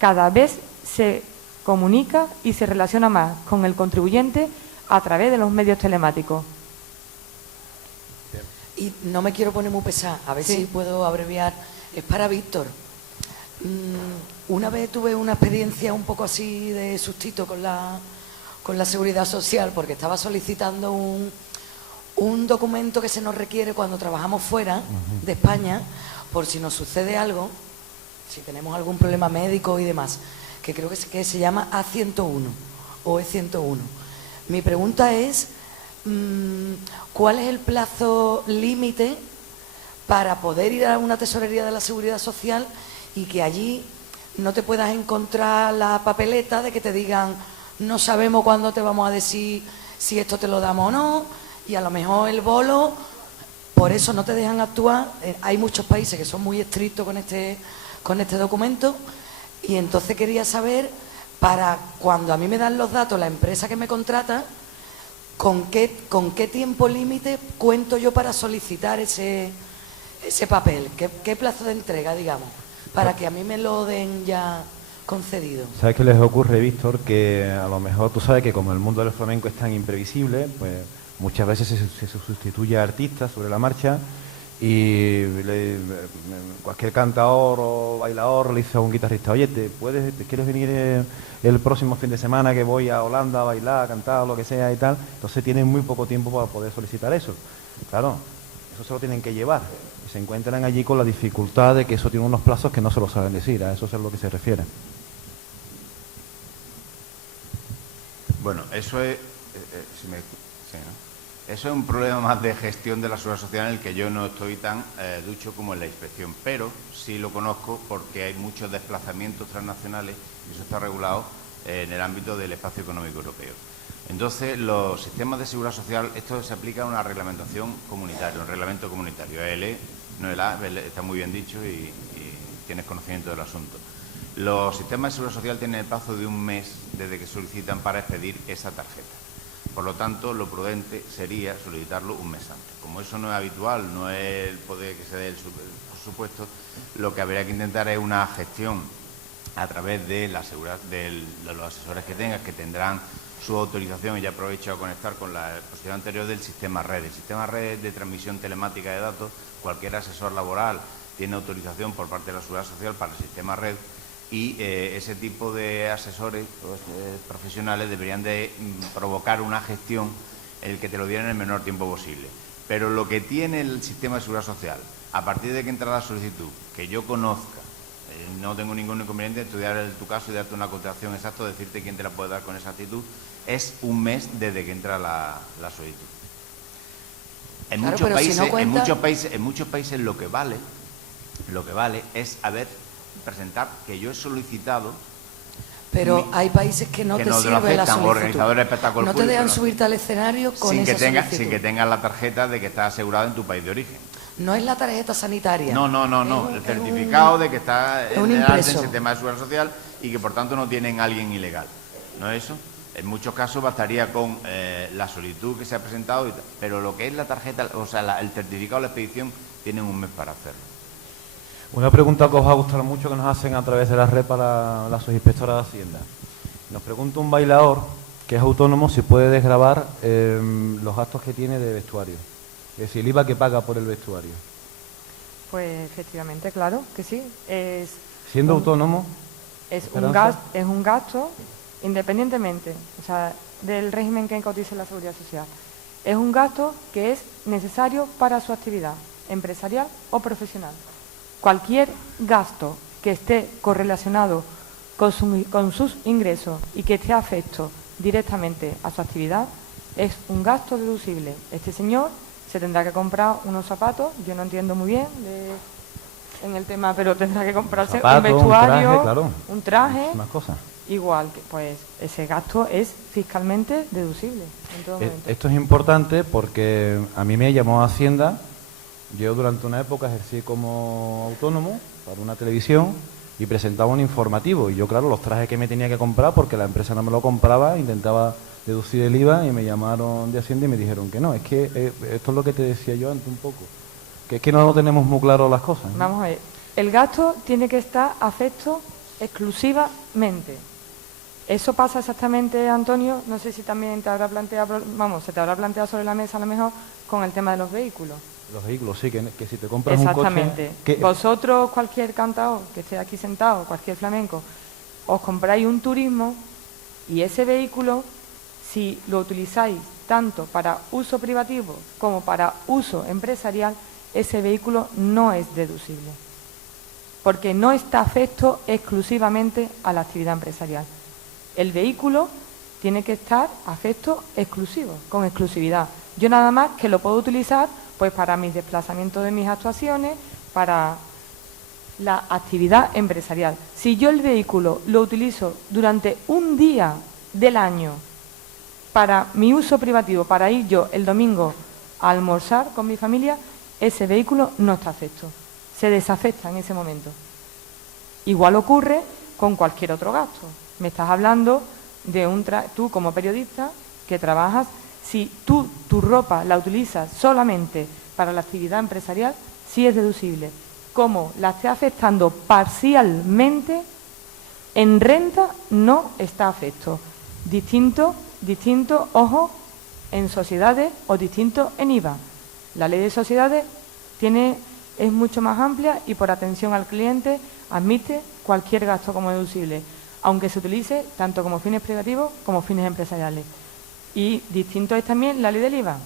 cada vez se comunica y se relaciona más con el contribuyente a través de los medios telemáticos. Y no me quiero poner muy pesada, a ver Sí. si puedo abreviar. Es para Víctor. Una vez tuve una experiencia un poco así de sustito con la Seguridad Social, porque estaba solicitando un documento que se nos requiere cuando trabajamos fuera de España, por si nos sucede algo, si tenemos algún problema médico y demás, que creo que se llama A101 o E101. Mi pregunta es, ¿cuál es el plazo límite para poder ir a una tesorería de la Seguridad Social y que allí no te puedas encontrar la papeleta de que te digan no sabemos cuándo te vamos a decir si esto te lo damos o no, y a lo mejor el bolo, por eso no te dejan actuar? Hay muchos países que son muy estrictos con este documento, y entonces quería saber, para cuando a mí me dan los datos la empresa que me contrata, ¿con qué tiempo límite cuento yo para solicitar ese papel? ¿Qué plazo de entrega, digamos? Para que a mí me lo den ya concedido. ¿Sabes qué les ocurre, Víctor? Que a lo mejor tú sabes que como el mundo del flamenco es tan imprevisible, pues muchas veces se sustituye a artistas sobre la marcha y cualquier cantador o bailador le dice a un guitarrista: oye, ¿te quieres venir el próximo fin de semana que voy a Holanda a bailar, a cantar, lo que sea y tal? Entonces tienen muy poco tiempo para poder solicitar eso. Claro, eso se lo tienen que llevar y se encuentran allí con la dificultad de que eso tiene unos plazos que no se lo saben decir. A eso es a lo que se refiere. Bueno, eso es... sí, ¿no? Eso es un problema más de gestión de la seguridad social en el que yo no estoy tan ducho como en la inspección, pero sí lo conozco porque hay muchos desplazamientos transnacionales y eso está regulado en el ámbito del espacio económico europeo. Entonces, los sistemas de seguridad social, esto se aplica a una reglamentación comunitaria, un reglamento comunitario. ELE, no ELA, está muy bien dicho y tienes conocimiento del asunto. Los sistemas de seguridad social tienen el plazo de un mes desde que solicitan para expedir esa tarjeta. Por lo tanto, lo prudente sería solicitarlo un mes antes. Como eso no es habitual, no es el poder que se dé el supuesto, lo que habría que intentar es una gestión a través de la seguridad de los asesores que tengas, que tendrán su autorización, y ya aprovecho a conectar con la exposición anterior del sistema red. El sistema red de transmisión telemática de datos, cualquier asesor laboral tiene autorización por parte de la Seguridad Social para el sistema red. Y ese tipo de asesores profesionales deberían de provocar una gestión en el que te lo dieran en el menor tiempo posible. Pero lo que tiene el sistema de seguridad social, a partir de que entra la solicitud, que yo conozca, no tengo ningún inconveniente en estudiar tu caso y darte una contestación exacta, decirte quién te la puede dar con exactitud, es un mes desde que entra la solicitud. En, claro, muchos países, si no cuenta... en muchos países lo que vale es presentar que yo he solicitado. Pero hay países que no te sirve la solicitud. Organizadores de espectáculos no te públicos, dejan ¿no? subirte al escenario con esa solicitud. Sin que tengas la tarjeta de que estás asegurado en tu país de origen. No es la tarjeta sanitaria. No. El certificado de que está en el sistema de seguridad social y que por tanto no tienen a alguien ilegal. ¿No es eso? En muchos casos bastaría con la solicitud que se ha presentado, pero lo que es la tarjeta, o sea, el certificado de la expedición, tienen un mes para hacerlo. Una pregunta que os va a gustar mucho que nos hacen a través de la red para la subinspectora de Hacienda. Nos pregunta un bailador que es autónomo si puede desgravar los gastos que tiene de vestuario. Es decir, el IVA que paga por el vestuario. Pues efectivamente, claro que sí. Siendo autónomo, es un gasto independientemente, o sea, del régimen que cotice la Seguridad Social. Es un gasto que es necesario para su actividad empresarial o profesional. Cualquier gasto que esté correlacionado con sus ingresos y que esté afecto directamente a su actividad es un gasto deducible. Este señor se tendrá que comprar unos zapatos, yo no entiendo muy bien en el tema, pero tendrá que comprarse un vestuario, un traje, más cosas. Igual que pues ese gasto es fiscalmente deducible en todo momento. Esto es importante porque a mí me llamó Hacienda. Yo durante una época ejercí como autónomo para una televisión y presentaba un informativo. Y yo, claro, los trajes que me tenía que comprar, porque la empresa no me lo compraba, intentaba deducir el IVA y me llamaron de Hacienda y me dijeron que no. Es que esto es lo que te decía yo antes un poco, que es que no tenemos muy claro las cosas, ¿no? Vamos a ver, el gasto tiene que estar afecto exclusivamente. Eso pasa exactamente, Antonio, no sé si también te habrá planteado, se te habrá planteado sobre la mesa a lo mejor con el tema de los vehículos. Los vehículos, sí, que si te compras un coche... Exactamente. Vosotros, cualquier cantador que esté aquí sentado, cualquier flamenco, os compráis un turismo y ese vehículo, si lo utilizáis tanto para uso privativo como para uso empresarial, ese vehículo no es deducible, porque no está afecto exclusivamente a la actividad empresarial. El vehículo tiene que estar afecto exclusivo, con exclusividad. Yo nada más que lo puedo utilizar pues para mis desplazamientos de mis actuaciones, para la actividad empresarial. Si yo el vehículo lo utilizo durante un día del año para mi uso privativo, para ir yo el domingo a almorzar con mi familia, ese vehículo no está afecto, se desafecta en ese momento. Igual ocurre con cualquier otro gasto. Me estás hablando de tú como periodista que trabajas, si tú tu ropa la utilizas solamente para la actividad empresarial, sí es deducible. Como la esté afectando parcialmente, En renta no está afecto. Distinto, ojo, en sociedades o distinto en IVA. La ley de sociedades es mucho más amplia y por atención al cliente admite cualquier gasto como deducible, aunque se utilice tanto como fines privativos como fines empresariales. Y distinto es también la ley del IVA.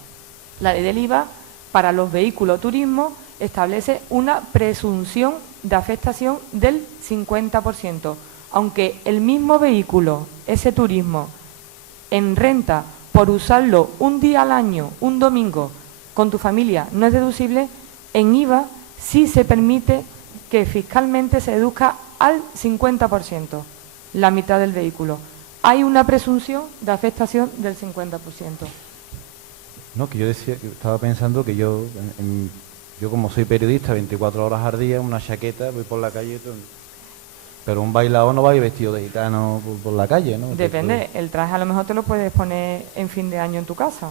La ley del IVA para los vehículos turismo establece una presunción de afectación del 50%, aunque el mismo vehículo, ese turismo, en renta, por usarlo un día al año, un domingo, con tu familia, no es deducible, en IVA sí se permite que fiscalmente se deduzca al 50%, la mitad del vehículo. Hay una presunción de afectación del 50%. No, que yo decía, que estaba pensando que yo como soy periodista, 24 horas al día, una chaqueta, voy por la calle, pero un bailador no va a ir vestido de gitano por la calle, ¿no? Depende, el traje a lo mejor te lo puedes poner en fin de año en tu casa.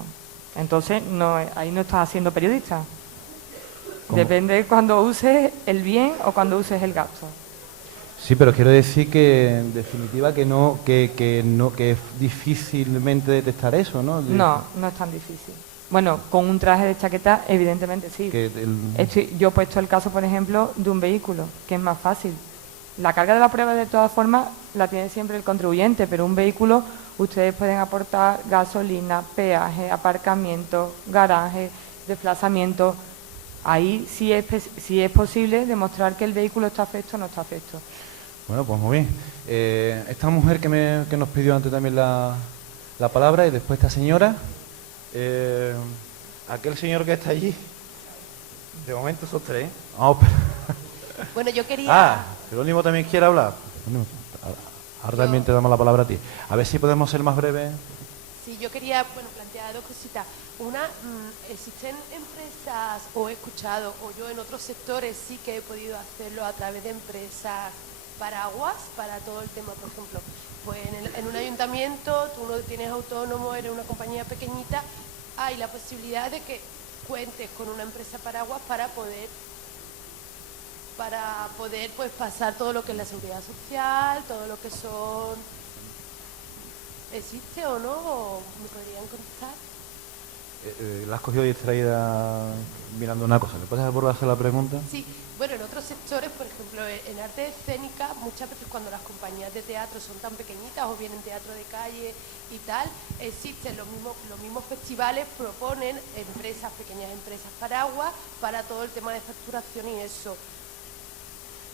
Entonces, ahí no estás haciendo periodista. ¿Cómo? Depende cuando uses el bien o cuando uses el gasto. Sí, pero quiero decir que en definitiva que es difícilmente detectar eso, ¿no? No es tan difícil. Bueno, con un traje de chaqueta, evidentemente sí. Yo he puesto el caso, por ejemplo, de un vehículo, que es más fácil. La carga de la prueba, de todas formas, la tiene siempre el contribuyente, pero un vehículo, ustedes pueden aportar gasolina, peaje, aparcamiento, garaje, desplazamiento. Ahí sí es posible demostrar que el vehículo está afecto o no está afecto. Bueno, pues muy bien. Esta mujer que nos pidió antes también la palabra y después esta señora. Aquel señor que está allí. De momento esos tres. Bueno, yo quería... Jerónimo también quiere hablar. Ahora también te damos la palabra a ti. A ver si podemos ser más breves. Sí, yo quería plantear dos cositas. Una, existen empresas, o he escuchado, o yo en otros sectores sí que he podido hacerlo a través de empresas paraguas para todo el tema, por ejemplo, pues en un ayuntamiento tú no tienes autónomo, eres una compañía pequeñita, hay la posibilidad de que cuentes con una empresa paraguas para poder pues pasar todo lo que es la seguridad social, todo lo que son... ¿Existe o no? ¿O me podrían contestar? La has cogido distraída mirando una cosa. ¿Le puedes volver a hacer la pregunta? Sí, bueno, en otros sectores, por ejemplo, en arte escénica, muchas veces cuando las compañías de teatro son tan pequeñitas o vienen teatro de calle y tal, existen los mismos festivales, proponen pequeñas empresas paraguas para todo el tema de facturación y eso.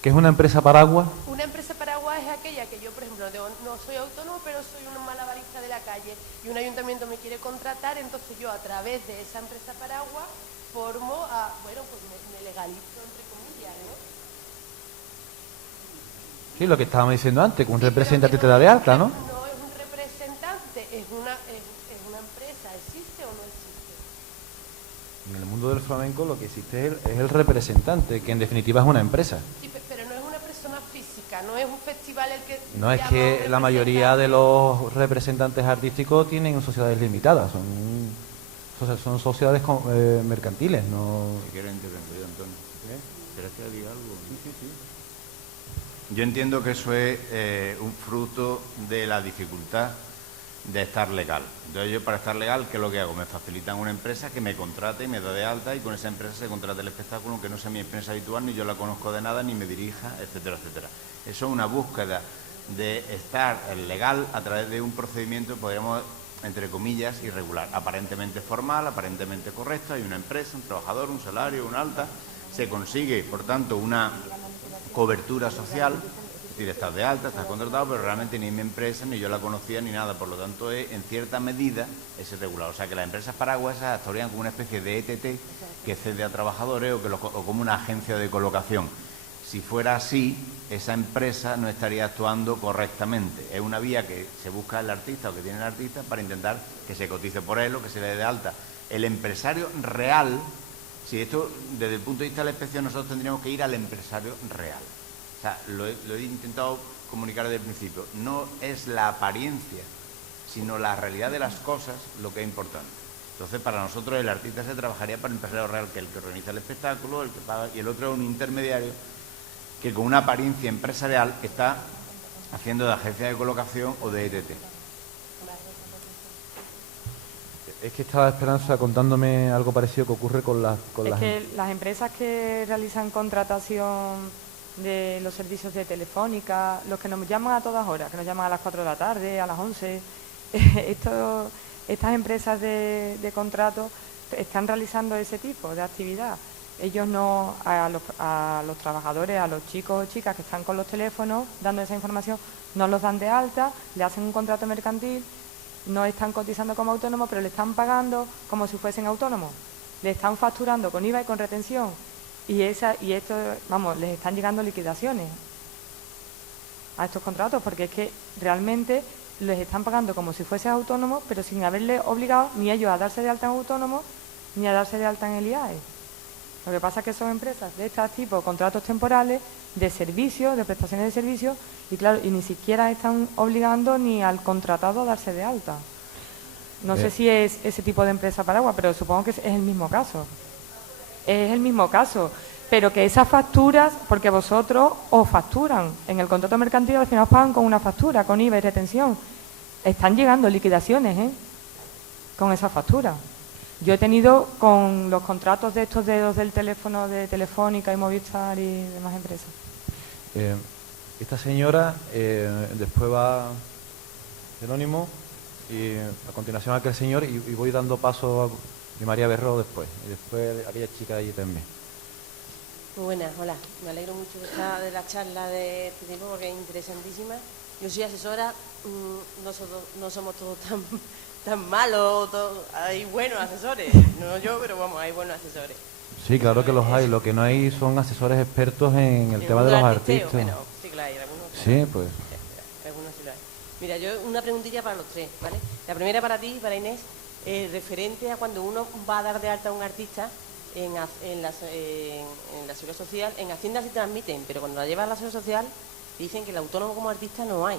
¿Qué es una empresa paraguas? Una empresa paraguas es aquella que yo, por ejemplo, no soy autónomo, pero soy un malabarista de la calle y un ayuntamiento me quiere contratar, entonces yo a través de esa empresa paraguas formo pues me legalizo, entre comillas, ¿no? Sí, lo que estábamos diciendo antes, que un Sí, representante te da de alta, ¿no? No es un representante, es una empresa, ¿existe o no existe? En el mundo del flamenco lo que existe es el representante, que en definitiva es una empresa. Sí, pero no es una persona física, no es un festival el que... No es que la mayoría de los representantes artísticos tienen sociedades limitadas, son sociedades mercantiles, no... Quiero interrumpir, Antonio. ¿Quieres que diga algo? Sí. Yo entiendo que eso es un fruto de la dificultad de estar legal. Entonces yo, para estar legal, ¿qué es lo que hago? Me facilitan una empresa que me contrate y me da de alta, y con esa empresa se contrata el espectáculo, aunque no sea mi empresa habitual, ni yo la conozco de nada, ni me dirija, etcétera, etcétera. Eso es una búsqueda de estar legal a través de un procedimiento, podríamos, entre comillas, irregular, aparentemente formal, aparentemente correcto. Hay una empresa, un trabajador, un salario, una alta, se consigue, por tanto, una cobertura social. Es decir, estás de alta, estás contratado, pero realmente ni mi empresa, ni yo la conocía, ni nada. Por lo tanto, en cierta medida es irregular. O sea, que las empresas paraguas actuarían como una especie de ETT que cede a trabajadores o como una agencia de colocación. Si fuera así, esa empresa no estaría actuando correctamente. Es una vía que se busca el artista o que tiene el artista para intentar que se cotice por él o que se le dé de alta. El empresario real, si esto, desde el punto de vista de la inspección, nosotros tendríamos que ir al empresario real. O sea, lo he intentado comunicar desde el principio. No es la apariencia, sino la realidad de las cosas lo que es importante. Entonces, para nosotros el artista se trabajaría para el empresario real, que es el que organiza el espectáculo, el que paga, y el otro es un intermediario que con una apariencia empresarial está haciendo de agencia de colocación o de ETT. Es que estaba Esperanza contándome algo parecido que ocurre con las... Es que las empresas que realizan contratación de los servicios de telefónica, los que nos llaman a todas horas, que nos llaman a las 4 de la tarde, a las 11, estas empresas de contrato están realizando ese tipo de actividad. Ellos no, a los trabajadores, a los chicos o chicas que están con los teléfonos dando esa información, no los dan de alta, le hacen un contrato mercantil, no están cotizando como autónomos, pero le están pagando como si fuesen autónomos. Le están facturando con IVA y con retención. Y esto, vamos, les están llegando liquidaciones a estos contratos, porque es que realmente les están pagando como si fuesen autónomos, pero sin haberles obligado ni ellos a darse de alta en autónomos, ni a darse de alta en el IAE. Lo que pasa es que son empresas de este tipo, contratos temporales, de servicios, de prestaciones de servicios, y claro, y ni siquiera están obligando ni al contratado a darse de alta. No sé si es ese tipo de empresa paraguas, pero supongo que es el mismo caso. Es el mismo caso, pero que esas facturas, porque vosotros os facturan, en el contrato mercantil al final os pagan con una factura, con IVA y retención. Están llegando liquidaciones, con esa factura. Yo he tenido con los contratos de estos dedos del teléfono de Telefónica y Movistar y demás empresas. Esta señora después va Jerónimo y a continuación aquel señor y voy dando paso a María Berro después y después aquella chica de allí también. Muy buenas, hola. Me alegro mucho de la charla de este tipo porque es interesantísima. Yo soy asesora, no somos todos tan malos, hay buenos asesores, no yo, pero vamos, hay buenos asesores. Sí, claro que los hay, lo que no hay son asesores expertos en el tema de los artistas. Bueno, sí que lo hay, algunos. Sí, pues. Algunos sí lo hay. Mira, yo una preguntilla para los tres, ¿vale? La primera para ti, para Inés, referente a cuando uno va a dar de alta a un artista en la Seguridad Social, en Hacienda sí transmiten, pero cuando la llevas a la Seguridad Social dicen que el autónomo como artista no hay.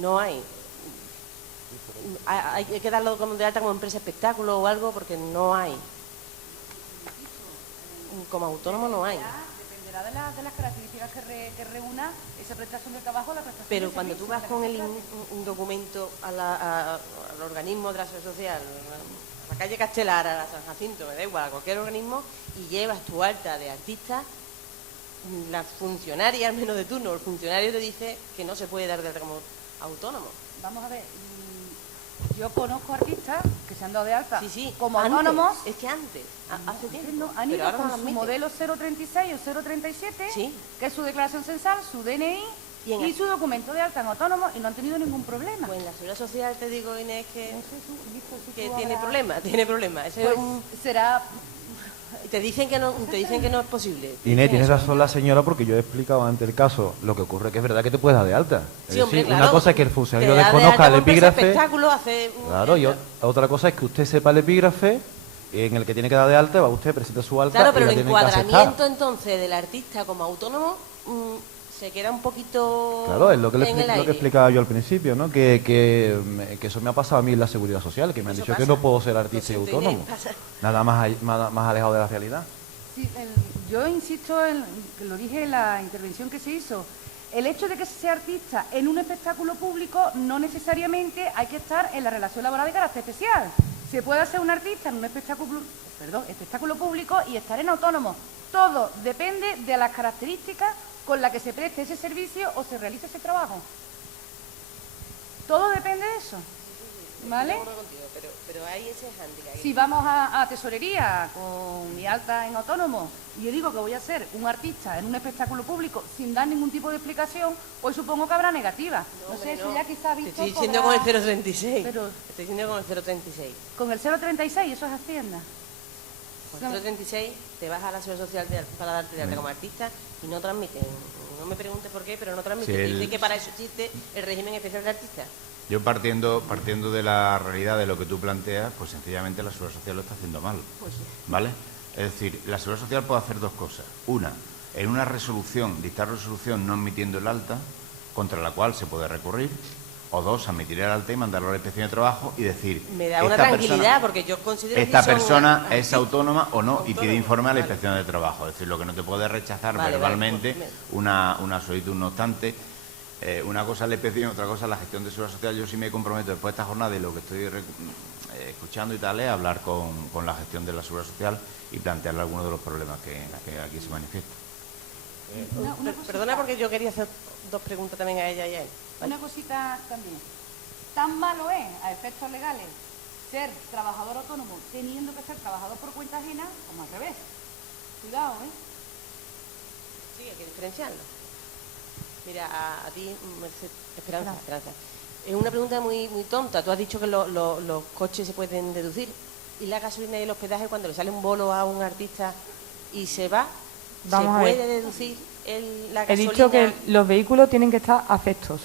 No hay. Hay que darlo como de alta como empresa de espectáculo o algo porque no hay. Como autónomo no hay. Dependerá de las características que reúna esa prestación de trabajo o la prestación Pero de cuando servicio, tú vas con un documento al organismo de la Seguridad Social, a la calle Castelar, a la San Jacinto, me da igual, a cualquier organismo, y llevas tu alta de artista, la funcionaria, al menos de turno, el funcionario te dice que no se puede dar de alta como autónomo. Vamos a ver, yo conozco artistas que se han dado de alta como antes, autónomos. Es que antes, hace tiempo. No, han pero ido ahora con no su admiten. modelo 036 o 037, Sí. que es su declaración censal, su DNI y su documento de alta en autónomo y no han tenido ningún problema. Pues en la Seguridad Social te digo, Inés, que tú tiene ahora- problemas. Ese Pues es un... será... Y te dicen que no es posible. Inés, tienes Eso. razón la señora porque yo he explicado antes el caso. Lo que ocurre es que es verdad que te puedes dar de alta. Es Sí, hombre, decir, claro. una cosa es que el funcionario Te da de desconozca alta el como empresa de epígrafe. espectáculo, hace... Claro, y otra cosa es que usted sepa el epígrafe en el que tiene que dar de alta, va usted, presenta su alta Claro, y pero la el tienen que aceptar. encuadramiento entonces del artista como autónomo se queda un poquito Claro, es lo que, en el lo aire. que explicaba yo al principio, ¿no? Que eso me ha pasado a mí en la Seguridad Social, que me han Eso dicho pasa. que no puedo ser artista y Lo siento, autónomo. Inés, pasa. Nada más alejado de la realidad. Sí, yo insisto en que lo dije en la intervención que se hizo. El hecho de que se sea artista en un espectáculo público no necesariamente hay que estar en la relación laboral de carácter especial. Se puede hacer un artista en un espectáculo público y estar en autónomo. Todo depende de las características con las que se preste ese servicio o se realice ese trabajo. Todo depende de eso. ¿Vale? Estoy de acuerdo contigo, pero hay ese hándicap. Si vamos a tesorería con mi alta en autónomo y yo digo que voy a ser un artista en un espectáculo público sin dar ningún tipo de explicación, pues supongo que habrá negativa. No sé, eso ya quizá visto... Te estoy diciendo con el 036. Pero Estoy diciendo con el 036. con el 036, eso es Hacienda. Con el 036 te vas a la Seguridad Social para darte de alta como artista y no transmiten. No me preguntes por qué, pero no transmiten. Sí, Dicen que para eso existe el régimen especial de artistas. Yo partiendo de la realidad de lo que tú planteas, pues sencillamente la Seguridad Social lo está haciendo mal, ¿vale? Es decir, la Seguridad Social puede hacer dos cosas. Una, en una resolución, dictar resolución no admitiendo el alta, contra la cual se puede recurrir, o dos, admitir el alta y mandarlo a la inspección de trabajo y decir... Me da una tranquilidad, porque yo considero que esta son persona es autónoma o no, y autónoma, pide informe a la vale. inspección de trabajo. Es decir, lo que no te puede rechazar Vale, verbalmente vale, una solicitud. No obstante, una cosa es la inspección, otra cosa es la gestión de seguridad social. Yo sí me comprometo después de esta jornada y lo que estoy escuchando y tal es hablar con la gestión de la seguridad social y plantearle algunos de los problemas que aquí se manifiestan. Perdona, porque yo quería hacer dos preguntas también a ella y a él. Una cosita también. Tan malo es, a efectos legales, ser trabajador autónomo teniendo que ser trabajador por cuenta ajena, como al revés. Cuidado, ¿eh? Sí, hay que diferenciarlo. Mira, a ti, Esperanza. Es una pregunta muy tonta. Tú has dicho que los coches se pueden deducir. ¿Y la gasolina y el hospedaje, cuando le sale un bolo a un artista y se va, Vamos a se ver. puede deducir la He gasolina? dicho que los vehículos tienen que estar afectos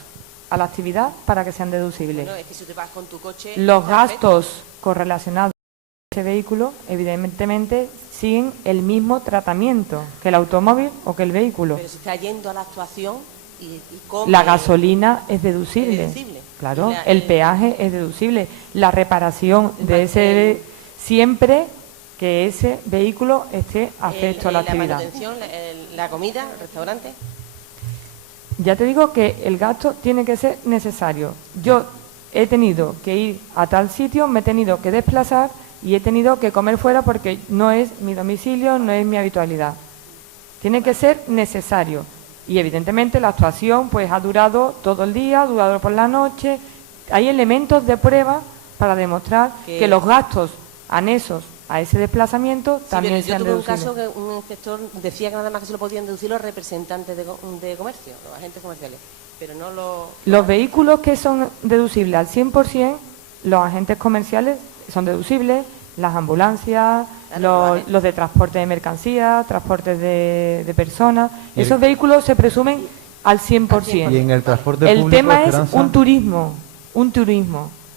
a la actividad para que sean deducibles. Bueno, es que si te vas con tu coche... Los está afecto. gastos correlacionados con ese vehículo, evidentemente, siguen el mismo tratamiento que el automóvil o que el vehículo. Pero si está yendo a la actuación y come... La gasolina es deducible. Es deducible. Claro, Y el peaje es deducible. La reparación de ese... Siempre que ese vehículo esté afecto a la actividad. La manutención, la comida, el restaurante... Ya te digo que el gasto tiene que ser necesario. Yo he tenido que ir a tal sitio, me he tenido que desplazar y he tenido que comer fuera porque no es mi domicilio, no es mi habitualidad. Tiene que ser necesario. Y evidentemente la actuación pues ha durado todo el día, ha durado por la noche. Hay elementos de prueba para demostrar que los gastos anexos a ese desplazamiento también sí, pero sean yo tuve un deducibles. caso que un inspector decía que nada más que se lo podían deducir los representantes de comercio, los agentes comerciales, pero no Los vehículos que son deducibles al 100%, los agentes comerciales son deducibles, las ambulancias, los de transporte de mercancías, transportes de personas, esos vehículos se presumen al 100%. Y en el transporte público, El tema es Esperanza, un turismo,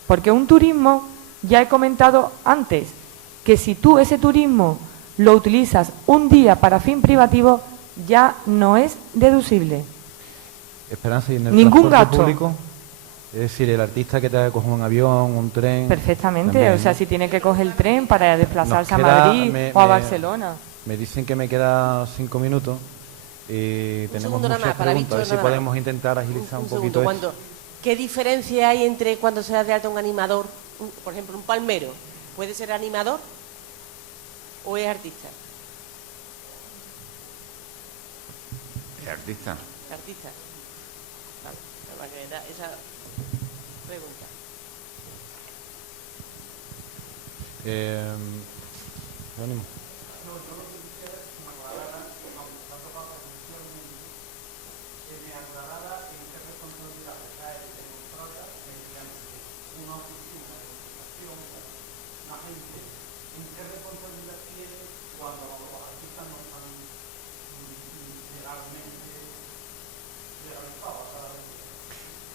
porque un turismo, ya he comentado antes, que si tú ese turismo lo utilizas un día para fin privativo, ya no es deducible. Esperanza, y en el Ningún transporte gasto. público, es decir, el artista que te coge un avión, un tren... Perfectamente, también. o sea, si tiene que coger el tren para desplazarse a Nos queda- Madrid o a Barcelona. Me dicen que me queda 5 minutos y tenemos segundo nada muchas más, para preguntas. A ver Víctor, si nada más. podemos intentar agilizar un poquito segundo, esto. ¿qué diferencia hay entre cuando se da de alta un animador, por ejemplo, un palmero? ¿Puede ser animador o es artista? ¿Es artista? Artista. Vale, nada más que era esa pregunta. Jerónimo.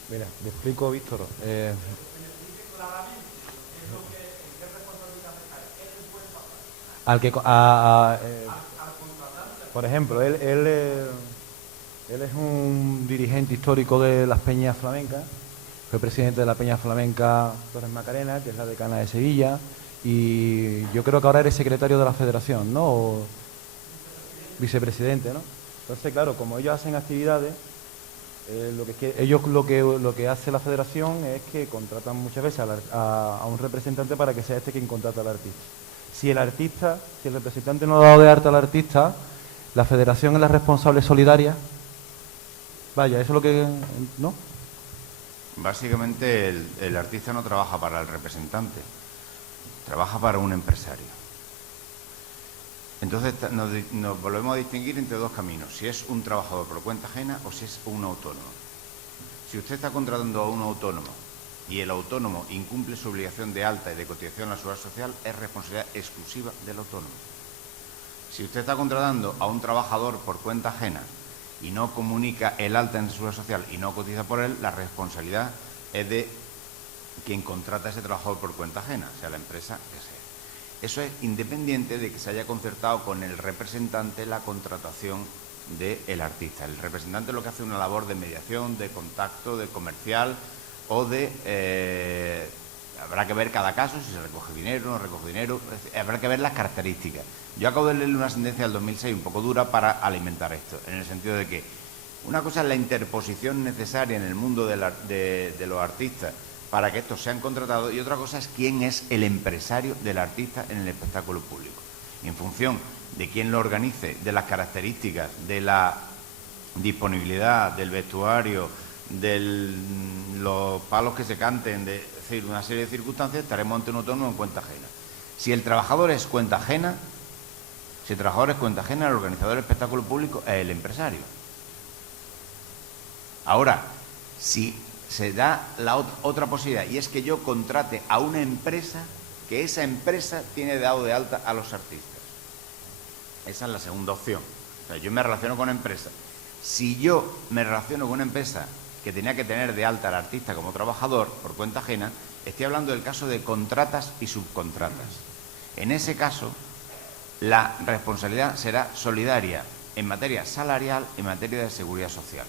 Mira, le explico, Víctor. Al que, por ejemplo, él es un dirigente histórico de las Peñas Flamencas, fue presidente de la Peña Flamenca Torres Macarena, que es la decana de Sevilla, y yo creo que ahora eres secretario de la Federación, ¿no? O vicepresidente, ¿no? Entonces, claro, como ellos hacen actividades, lo que hace la Federación es que contratan muchas veces a un representante para que sea este quien contrata al artista. Si el representante no ha dado de alta al artista, la Federación es la responsable solidaria. Vaya, eso es lo que... ¿no? Básicamente el artista no trabaja para el representante, trabaja para un empresario. Entonces nos volvemos a distinguir entre dos caminos, si es un trabajador por cuenta ajena o si es un autónomo. Si usted está contratando a un autónomo y el autónomo incumple su obligación de alta y de cotización a la seguridad social, es responsabilidad exclusiva del autónomo. Si usted está contratando a un trabajador por cuenta ajena y no comunica el alta en la seguridad social y no cotiza por él, la responsabilidad es de quien contrata a ese trabajador por cuenta ajena, sea la empresa que sea. Eso es independiente de que se haya concertado con el representante la contratación del artista. El representante lo que hace es una labor de mediación, de contacto, de comercial, o de... habrá que ver cada caso, si se recoge dinero, no recoge dinero, habrá que ver las características. Yo acabo de leer una sentencia del 2006 un poco dura para alimentar esto, en el sentido de que una cosa es la interposición necesaria en el mundo de los artistas para que estos sean contratados, y otra cosa es quién es el empresario del artista en el espectáculo público. Y en función de quién lo organice, de las características, de la disponibilidad, del vestuario, de los palos que se canten, es decir, una serie de circunstancias, estaremos ante un autónomo en cuenta ajena. Si el trabajador es cuenta ajena, el organizador del espectáculo público es el empresario. Ahora, si se da la otra posibilidad, y es que yo contrate a una empresa, que esa empresa tiene dado de alta a los artistas. Esa es la segunda opción. O sea, yo me relaciono con empresas. Si yo me relaciono con una empresa que tenía que tener de alta al artista como trabajador por cuenta ajena, estoy hablando del caso de contratas y subcontratas. En ese caso, la responsabilidad será solidaria en materia salarial y en materia de seguridad social.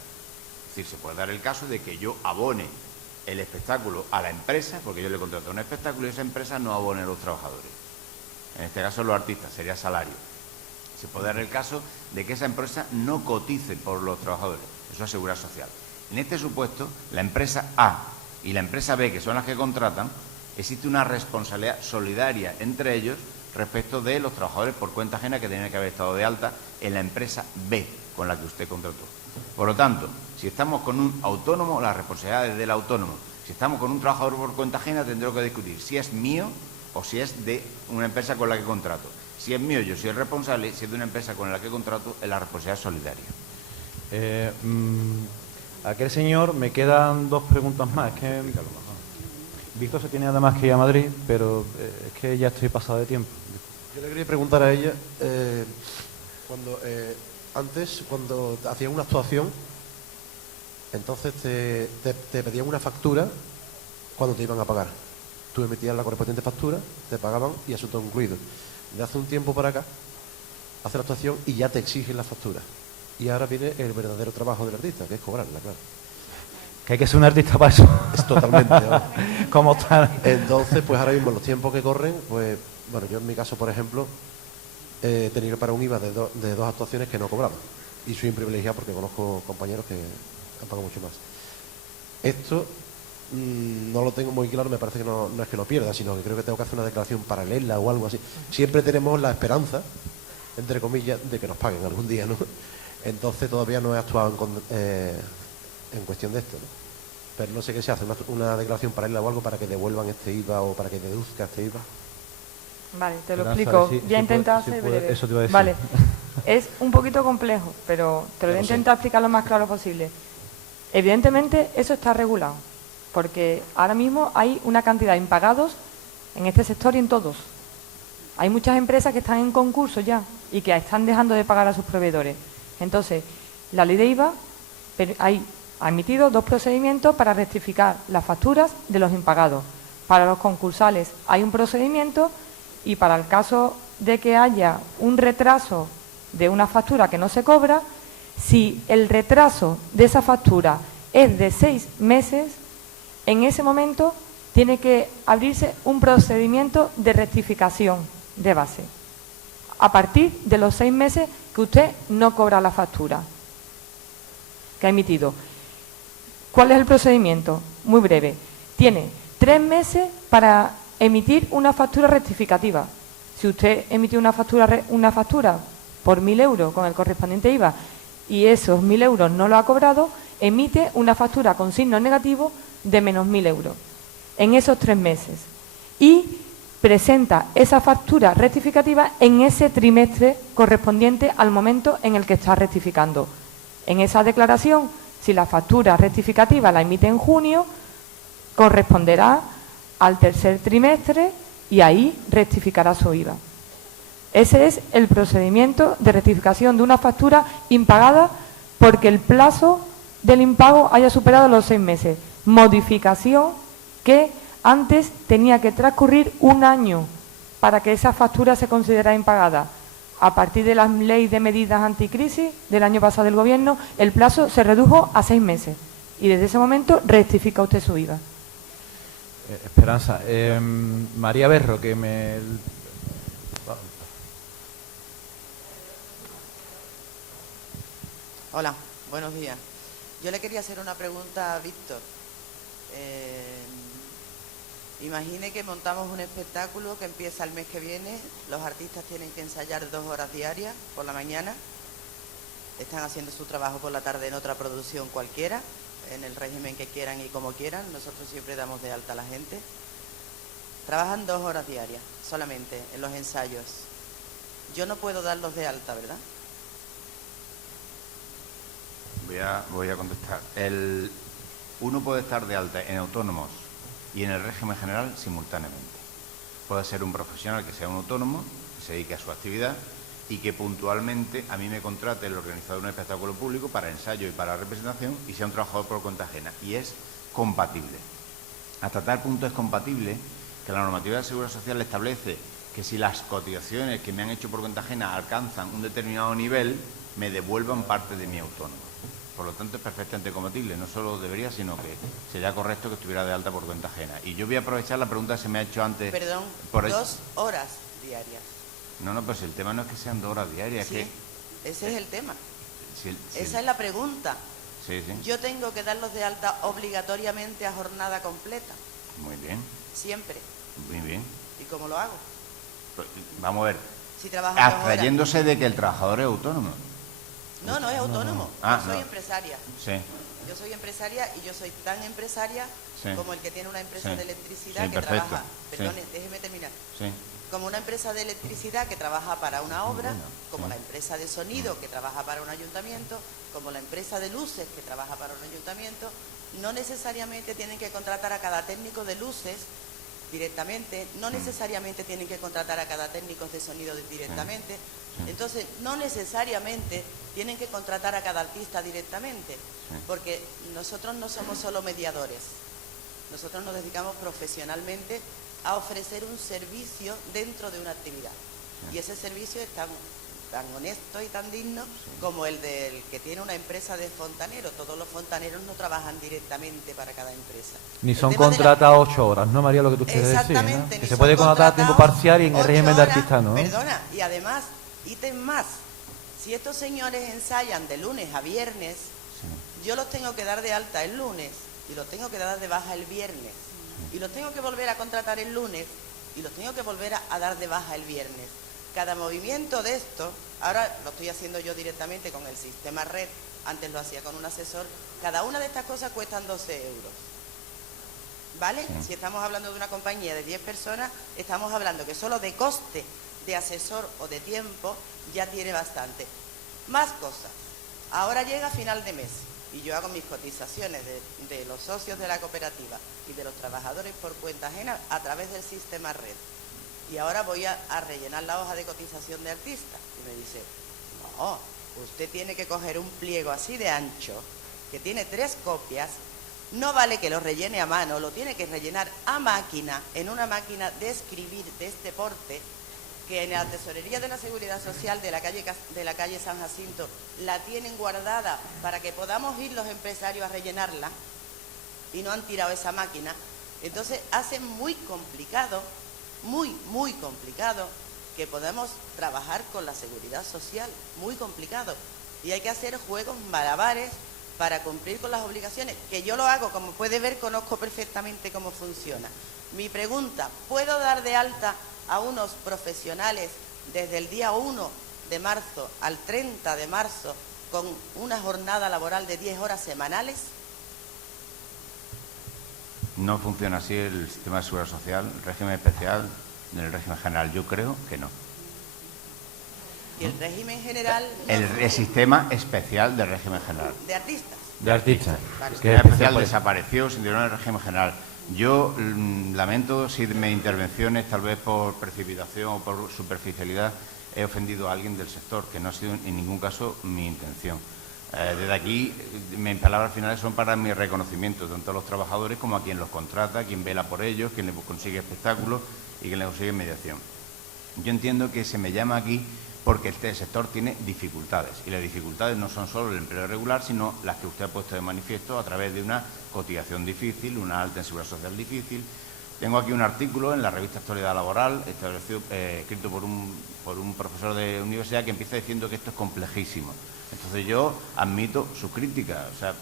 Es decir, se puede dar el caso de que yo abone el espectáculo a la empresa, porque yo le contrato un espectáculo y esa empresa no abone a los trabajadores. En este caso, los artistas, sería salario. Se puede dar el caso de que esa empresa no cotice por los trabajadores. Eso es seguridad social. En este supuesto, la empresa A y la empresa B, que son las que contratan, existe una responsabilidad solidaria entre ellos respecto de los trabajadores por cuenta ajena que tenían que haber estado de alta en la empresa B con la que usted contrató. Por lo tanto, si estamos con un autónomo, las responsabilidades del autónomo. Si estamos con un trabajador por cuenta ajena, tendremos que discutir si es mío o si es de una empresa con la que contrato. Si es mío, yo soy el responsable. Si es de una empresa con la que contrato, es la responsabilidad solidaria. Aquel señor, me quedan dos preguntas más. Es que Víctor se tiene además que ir a Madrid, pero es que ya estoy pasado de tiempo. Yo le quería preguntar a ella, cuando hacían una actuación, entonces te pedían una factura cuando te iban a pagar. Tú emitías la correspondiente factura, te pagaban y asunto concluido. De hace un tiempo para acá, hace la actuación y ya te exigen la factura. Y ahora viene el verdadero trabajo del artista, que es cobrarla, claro. Que hay que ser un artista para eso. Es totalmente. ¿Cómo tal? Entonces, pues ahora mismo, los tiempos que corren, pues, bueno, yo en mi caso, por ejemplo, he tenido que pagar un IVA de dos actuaciones que no cobraba. Y soy un privilegiado porque conozco compañeros que han pagado mucho más. Esto no lo tengo muy claro, me parece que no es que lo pierda, sino que creo que tengo que hacer una declaración paralela o algo así. Siempre tenemos la esperanza, entre comillas, de que nos paguen algún día, ¿no? Entonces todavía no he actuado en cuestión de esto, ¿no? Pero no sé qué se hace, una declaración paralela o algo para que devuelvan este IVA o para que deduzca este IVA. Vale, te lo explico. Voy a intentar ser breve. Eso te iba a decir. Vale, es un poquito complejo, pero te lo voy a intentar explicar lo más claro posible. Evidentemente, eso está regulado, porque ahora mismo hay una cantidad de impagados en este sector y en todos. Hay muchas empresas que están en concurso ya y que están dejando de pagar a sus proveedores. Entonces, la ley de IVA ha emitido 2 procedimientos para rectificar las facturas de los impagados. Para los concursales hay un procedimiento y para el caso de que haya un retraso de una factura que no se cobra, si el retraso de esa factura es de 6 meses, en ese momento tiene que abrirse un procedimiento de rectificación de base, a partir de los 6 meses que usted no cobra la factura que ha emitido. ¿Cuál es el procedimiento? Muy breve. Tiene 3 meses para emitir una factura rectificativa. Si usted emitió una factura por 1.000 euros con el correspondiente IVA y esos 1.000 euros no lo ha cobrado, emite una factura con signo negativo de menos 1.000 euros en esos 3 meses y presenta esa factura rectificativa en ese trimestre correspondiente al momento en el que está rectificando. En esa declaración, si la factura rectificativa la emite en junio, corresponderá al tercer trimestre y ahí rectificará su IVA. Ese es el procedimiento de rectificación de una factura impagada porque el plazo del impago haya superado los 6 meses. Modificación que antes tenía que transcurrir 1 año para que esa factura se considerara impagada. A partir de la ley de medidas anticrisis del año pasado del Gobierno, el plazo se redujo a 6 meses. Y desde ese momento rectifica usted su IVA. Esperanza, María Berro, que me... Hola, buenos días. Yo le quería hacer una pregunta a Víctor. Imagine que montamos un espectáculo que empieza el mes que viene, los artistas tienen que ensayar 2 horas diarias por la mañana, están haciendo su trabajo por la tarde en otra producción cualquiera, en el régimen que quieran y como quieran, nosotros siempre damos de alta a la gente. Trabajan 2 horas diarias, solamente, en los ensayos. Yo no puedo darlos de alta, ¿verdad? Voy a contestar. Uno puede estar de alta en autónomos y en el régimen general simultáneamente. Puede ser un profesional que sea un autónomo, que se dedique a su actividad y que puntualmente a mí me contrate el organizador de un espectáculo público para ensayo y para representación y sea un trabajador por cuenta ajena. Y es compatible. Hasta tal punto es compatible que la normativa de Seguridad Social establece que si las cotizaciones que me han hecho por cuenta ajena alcanzan un determinado nivel, me devuelvan parte de mi autónomo. Por lo tanto, es perfectamente compatible. No solo debería, sino que sería correcto que estuviera de alta por cuenta ajena. Y yo voy a aprovechar la pregunta que se me ha hecho antes. Perdón, 2 horas diarias. No, pues el tema no es que sean 2 horas diarias. Sí, es que, ese es el tema. Si Esa es la pregunta. Sí. Yo tengo que darlos de alta obligatoriamente a jornada completa. Muy bien. Siempre. Muy bien. ¿Y cómo lo hago? Pues, vamos a ver. Si trabajo 2 horas. Abstrayéndose de que el trabajador es autónomo. No es autónomo. No. Yo soy empresaria. Sí. Yo soy empresaria y yo soy tan empresaria como el que tiene una empresa de electricidad que perfecto. trabaja. Perdone, déjeme terminar. Sí. Como una empresa de electricidad que trabaja para una obra, como la empresa de sonido que trabaja para un ayuntamiento, como la empresa de luces que trabaja para un ayuntamiento, no necesariamente tienen que contratar a cada técnico de luces directamente, no necesariamente tienen que contratar a cada técnico de sonido directamente, entonces no necesariamente tienen que contratar a cada artista directamente, porque nosotros no somos solo mediadores, nosotros nos dedicamos profesionalmente a ofrecer un servicio dentro de una actividad, y ese servicio es tan honesto y tan digno como el del que tiene una empresa de fontanero. Todos los fontaneros no trabajan directamente para cada empresa. Ni son contratados 8 horas, ¿no, María? Lo que tú quieres decir, ¿no? Que se puede contratar a tiempo parcial y en el régimen de artista, ¿no? Perdona, y además, ítem más, si estos señores ensayan de lunes a viernes, yo los tengo que dar de alta el lunes y los tengo que dar de baja el viernes y los tengo que volver a contratar el lunes y los tengo que volver a dar de baja el viernes. Cada movimiento de esto, ahora lo estoy haciendo yo directamente con el sistema red, antes lo hacía con un asesor, cada una de estas cosas cuestan 12 euros. ¿Vale? Si estamos hablando de una compañía de 10 personas, estamos hablando que solo de coste de asesor o de tiempo ya tiene bastante. Más cosas. Ahora llega final de mes y yo hago mis cotizaciones de los socios de la cooperativa y de los trabajadores por cuenta ajena a través del sistema red. Y ahora voy a rellenar la hoja de cotización de artista. Y me dice, no, usted tiene que coger un pliego así de ancho, que tiene 3 copias, no vale que lo rellene a mano, lo tiene que rellenar a máquina, en una máquina de escribir de este porte, que en la tesorería de la Seguridad Social de la calle San Jacinto la tienen guardada para que podamos ir los empresarios a rellenarla, y no han tirado esa máquina. Entonces hace muy complicado, muy complicado que podamos trabajar con la Seguridad Social, muy complicado, y hay que hacer juegos malabares para cumplir con las obligaciones, que yo lo hago, como puede ver, conozco perfectamente cómo funciona. Mi pregunta, ¿puedo dar de alta a unos profesionales desde el día 1 de marzo al 30 de marzo con una jornada laboral de 10 horas semanales? No funciona así el sistema de seguridad social, el régimen especial, en el régimen general yo creo que no. ¿Y el régimen general? No el sistema especial del régimen general. ¿De artistas? De artistas. El sistema especial desapareció, se integró en el régimen general. Yo lamento si mis intervenciones, tal vez por precipitación o por superficialidad, he ofendido a alguien del sector, que no ha sido en ningún caso mi intención. Desde aquí, mis palabras finales son para mi reconocimiento, tanto a los trabajadores como a quien los contrata, quien vela por ellos, quien les consigue espectáculos y quien les consigue mediación. Yo entiendo que se me llama aquí porque este sector tiene dificultades, y las dificultades no son solo el empleo irregular, sino las que usted ha puesto de manifiesto a través de una cotización difícil, una alta en seguridad social difícil. Tengo aquí un artículo en la revista Actualidad Laboral, escrito por un profesor de universidad, que empieza diciendo que esto es complejísimo. Entonces yo admito su crítica, o sea,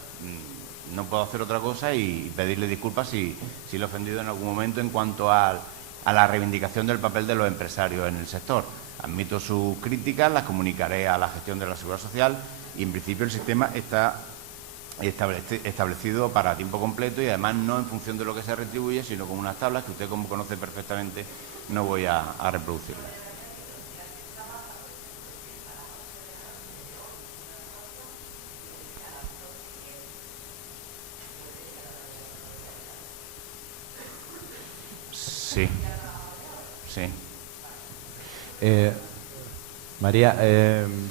no puedo hacer otra cosa y pedirle disculpas si le he ofendido en algún momento en cuanto a la reivindicación del papel de los empresarios en el sector. Admito sus críticas, las comunicaré a la gestión de la Seguridad Social y, en principio, el sistema está establecido para tiempo completo y, además, no en función de lo que se retribuye, sino con unas tablas que usted, como conoce perfectamente, no voy a reproducirlas. Sí, sí. María,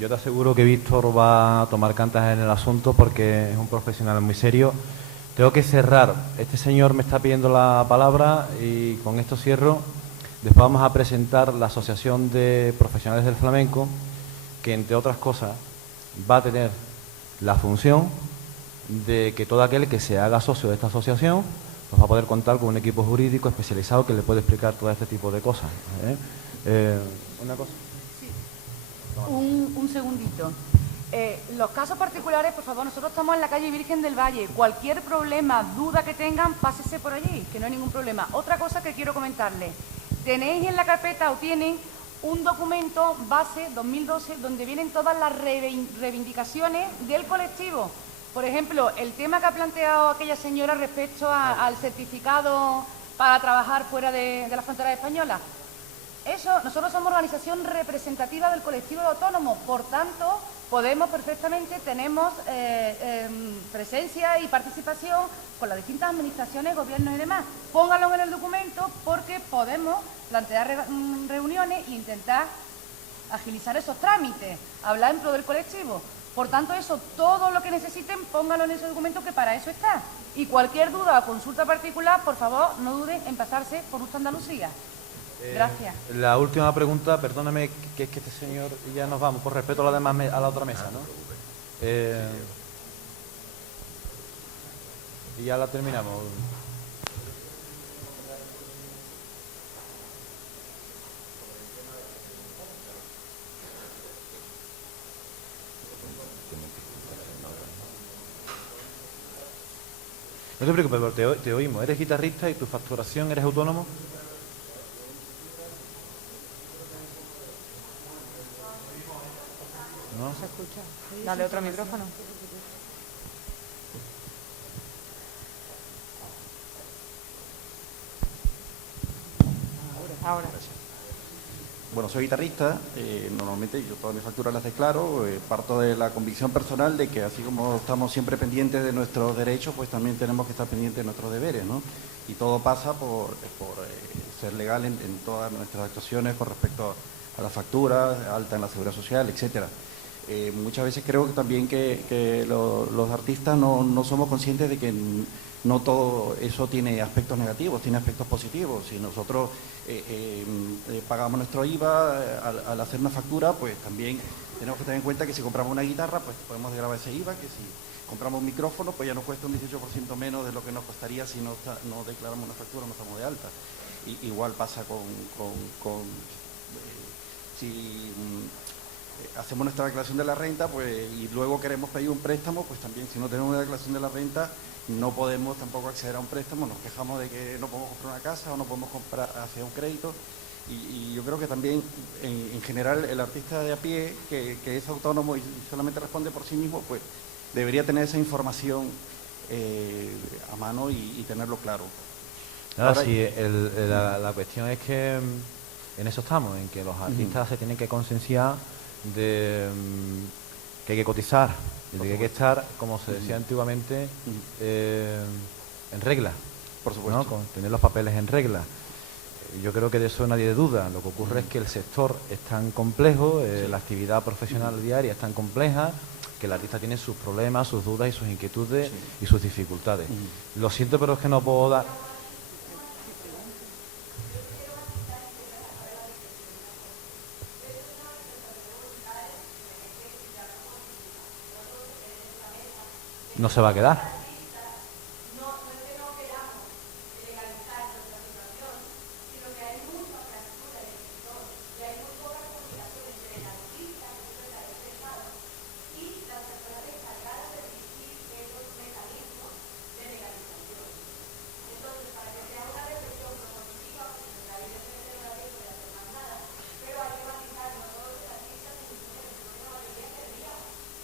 yo te aseguro que Víctor va a tomar cartas en el asunto porque es un profesional muy serio. Tengo que cerrar. Este señor me está pidiendo la palabra y con esto cierro. Después vamos a presentar la Asociación de Profesionales del Flamenco, que, entre otras cosas, va a tener la función de que todo aquel que se haga socio de esta asociación pues va a poder contar con un equipo jurídico especializado que le puede explicar todo este tipo de cosas. Una cosa. Sí. Un segundito. Los casos particulares, por favor, nosotros estamos en la calle Virgen del Valle. Cualquier problema, duda que tengan, pásese por allí, que no hay ningún problema. Otra cosa que quiero comentarles. Tenéis en la carpeta o tienen un documento base 2012 donde vienen todas las reivindicaciones del colectivo. Por ejemplo, el tema que ha planteado aquella señora respecto al certificado para trabajar fuera de la frontera española. Eso, nosotros somos organización representativa del colectivo de autónomos, por tanto, podemos perfectamente, tenemos presencia y participación con las distintas administraciones, gobiernos y demás. Pónganlo en el documento porque podemos plantear reuniones e intentar agilizar esos trámites, hablar en pro del colectivo. Por tanto, eso, todo lo que necesiten, pónganlo en ese documento, que para eso está. Y cualquier duda o consulta particular, por favor, no duden en pasarse por Justa Andalucía. Gracias. La última pregunta, perdóname, que es que este señor, ya nos vamos, por respeto a a la otra mesa, ¿no? Y ya la terminamos. No te preocupes, pero te oímos. ¿Eres guitarrista y tu facturación, eres autónomo? ¿No? ¿Se escucha? Dale otro micrófono. Ahora. Bueno, soy guitarrista, normalmente yo todas mis facturas las declaro, parto de la convicción personal de que así como estamos siempre pendientes de nuestros derechos, pues también tenemos que estar pendientes de nuestros deberes, ¿no? Y todo pasa por ser legal en todas nuestras actuaciones con respecto a la factura, alta en la seguridad social, etcétera. Muchas veces creo que también que los artistas no somos conscientes de que no todo eso tiene aspectos negativos, tiene aspectos positivos. Si nosotros pagamos nuestro IVA al hacer una factura, pues también tenemos que tener en cuenta que si compramos una guitarra, pues podemos desgravar ese IVA, que si compramos un micrófono, pues ya nos cuesta un 18% menos de lo que nos costaría si no declaramos una factura, no estamos de alta. Igual pasa si hacemos nuestra declaración de la renta, pues, y luego queremos pedir un préstamo, pues también si no tenemos una declaración de la renta no podemos tampoco acceder a un préstamo, nos quejamos de que no podemos comprar una casa o no podemos hacer un crédito, y yo creo que también en general el artista de a pie que es autónomo y solamente responde por sí mismo, pues debería tener esa información a mano y tenerlo claro. Ahora sí, la cuestión es que en eso estamos, en que los artistas se tienen que concienciar de que hay que cotizar, de que hay que estar, como se decía antiguamente, en regla. Por supuesto. ¿No? Con tener los papeles en regla. Yo creo que de eso nadie duda. Lo que ocurre es que el sector es tan complejo, la actividad profesional diaria es tan compleja, que el artista tiene sus problemas, sus dudas y sus inquietudes y sus dificultades. Lo siento, pero es que no puedo dar... no se va a quedar.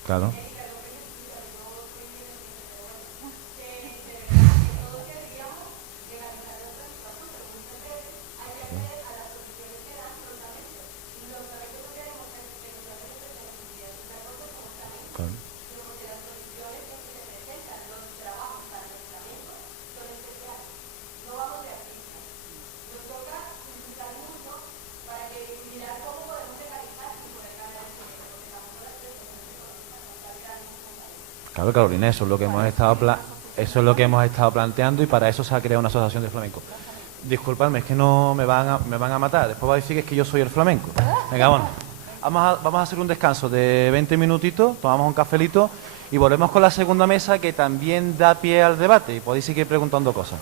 Claro. Claro. Claro, Carolina, eso es lo que hemos estado planteando y para eso se ha creado una asociación de flamenco. Disculpadme, es que no me van a matar. Después va a decir que es que yo soy el flamenco. Venga, bueno. Vamos a hacer un descanso de 20 minutitos, tomamos un cafelito y volvemos con la segunda mesa que también da pie al debate y podéis seguir preguntando cosas.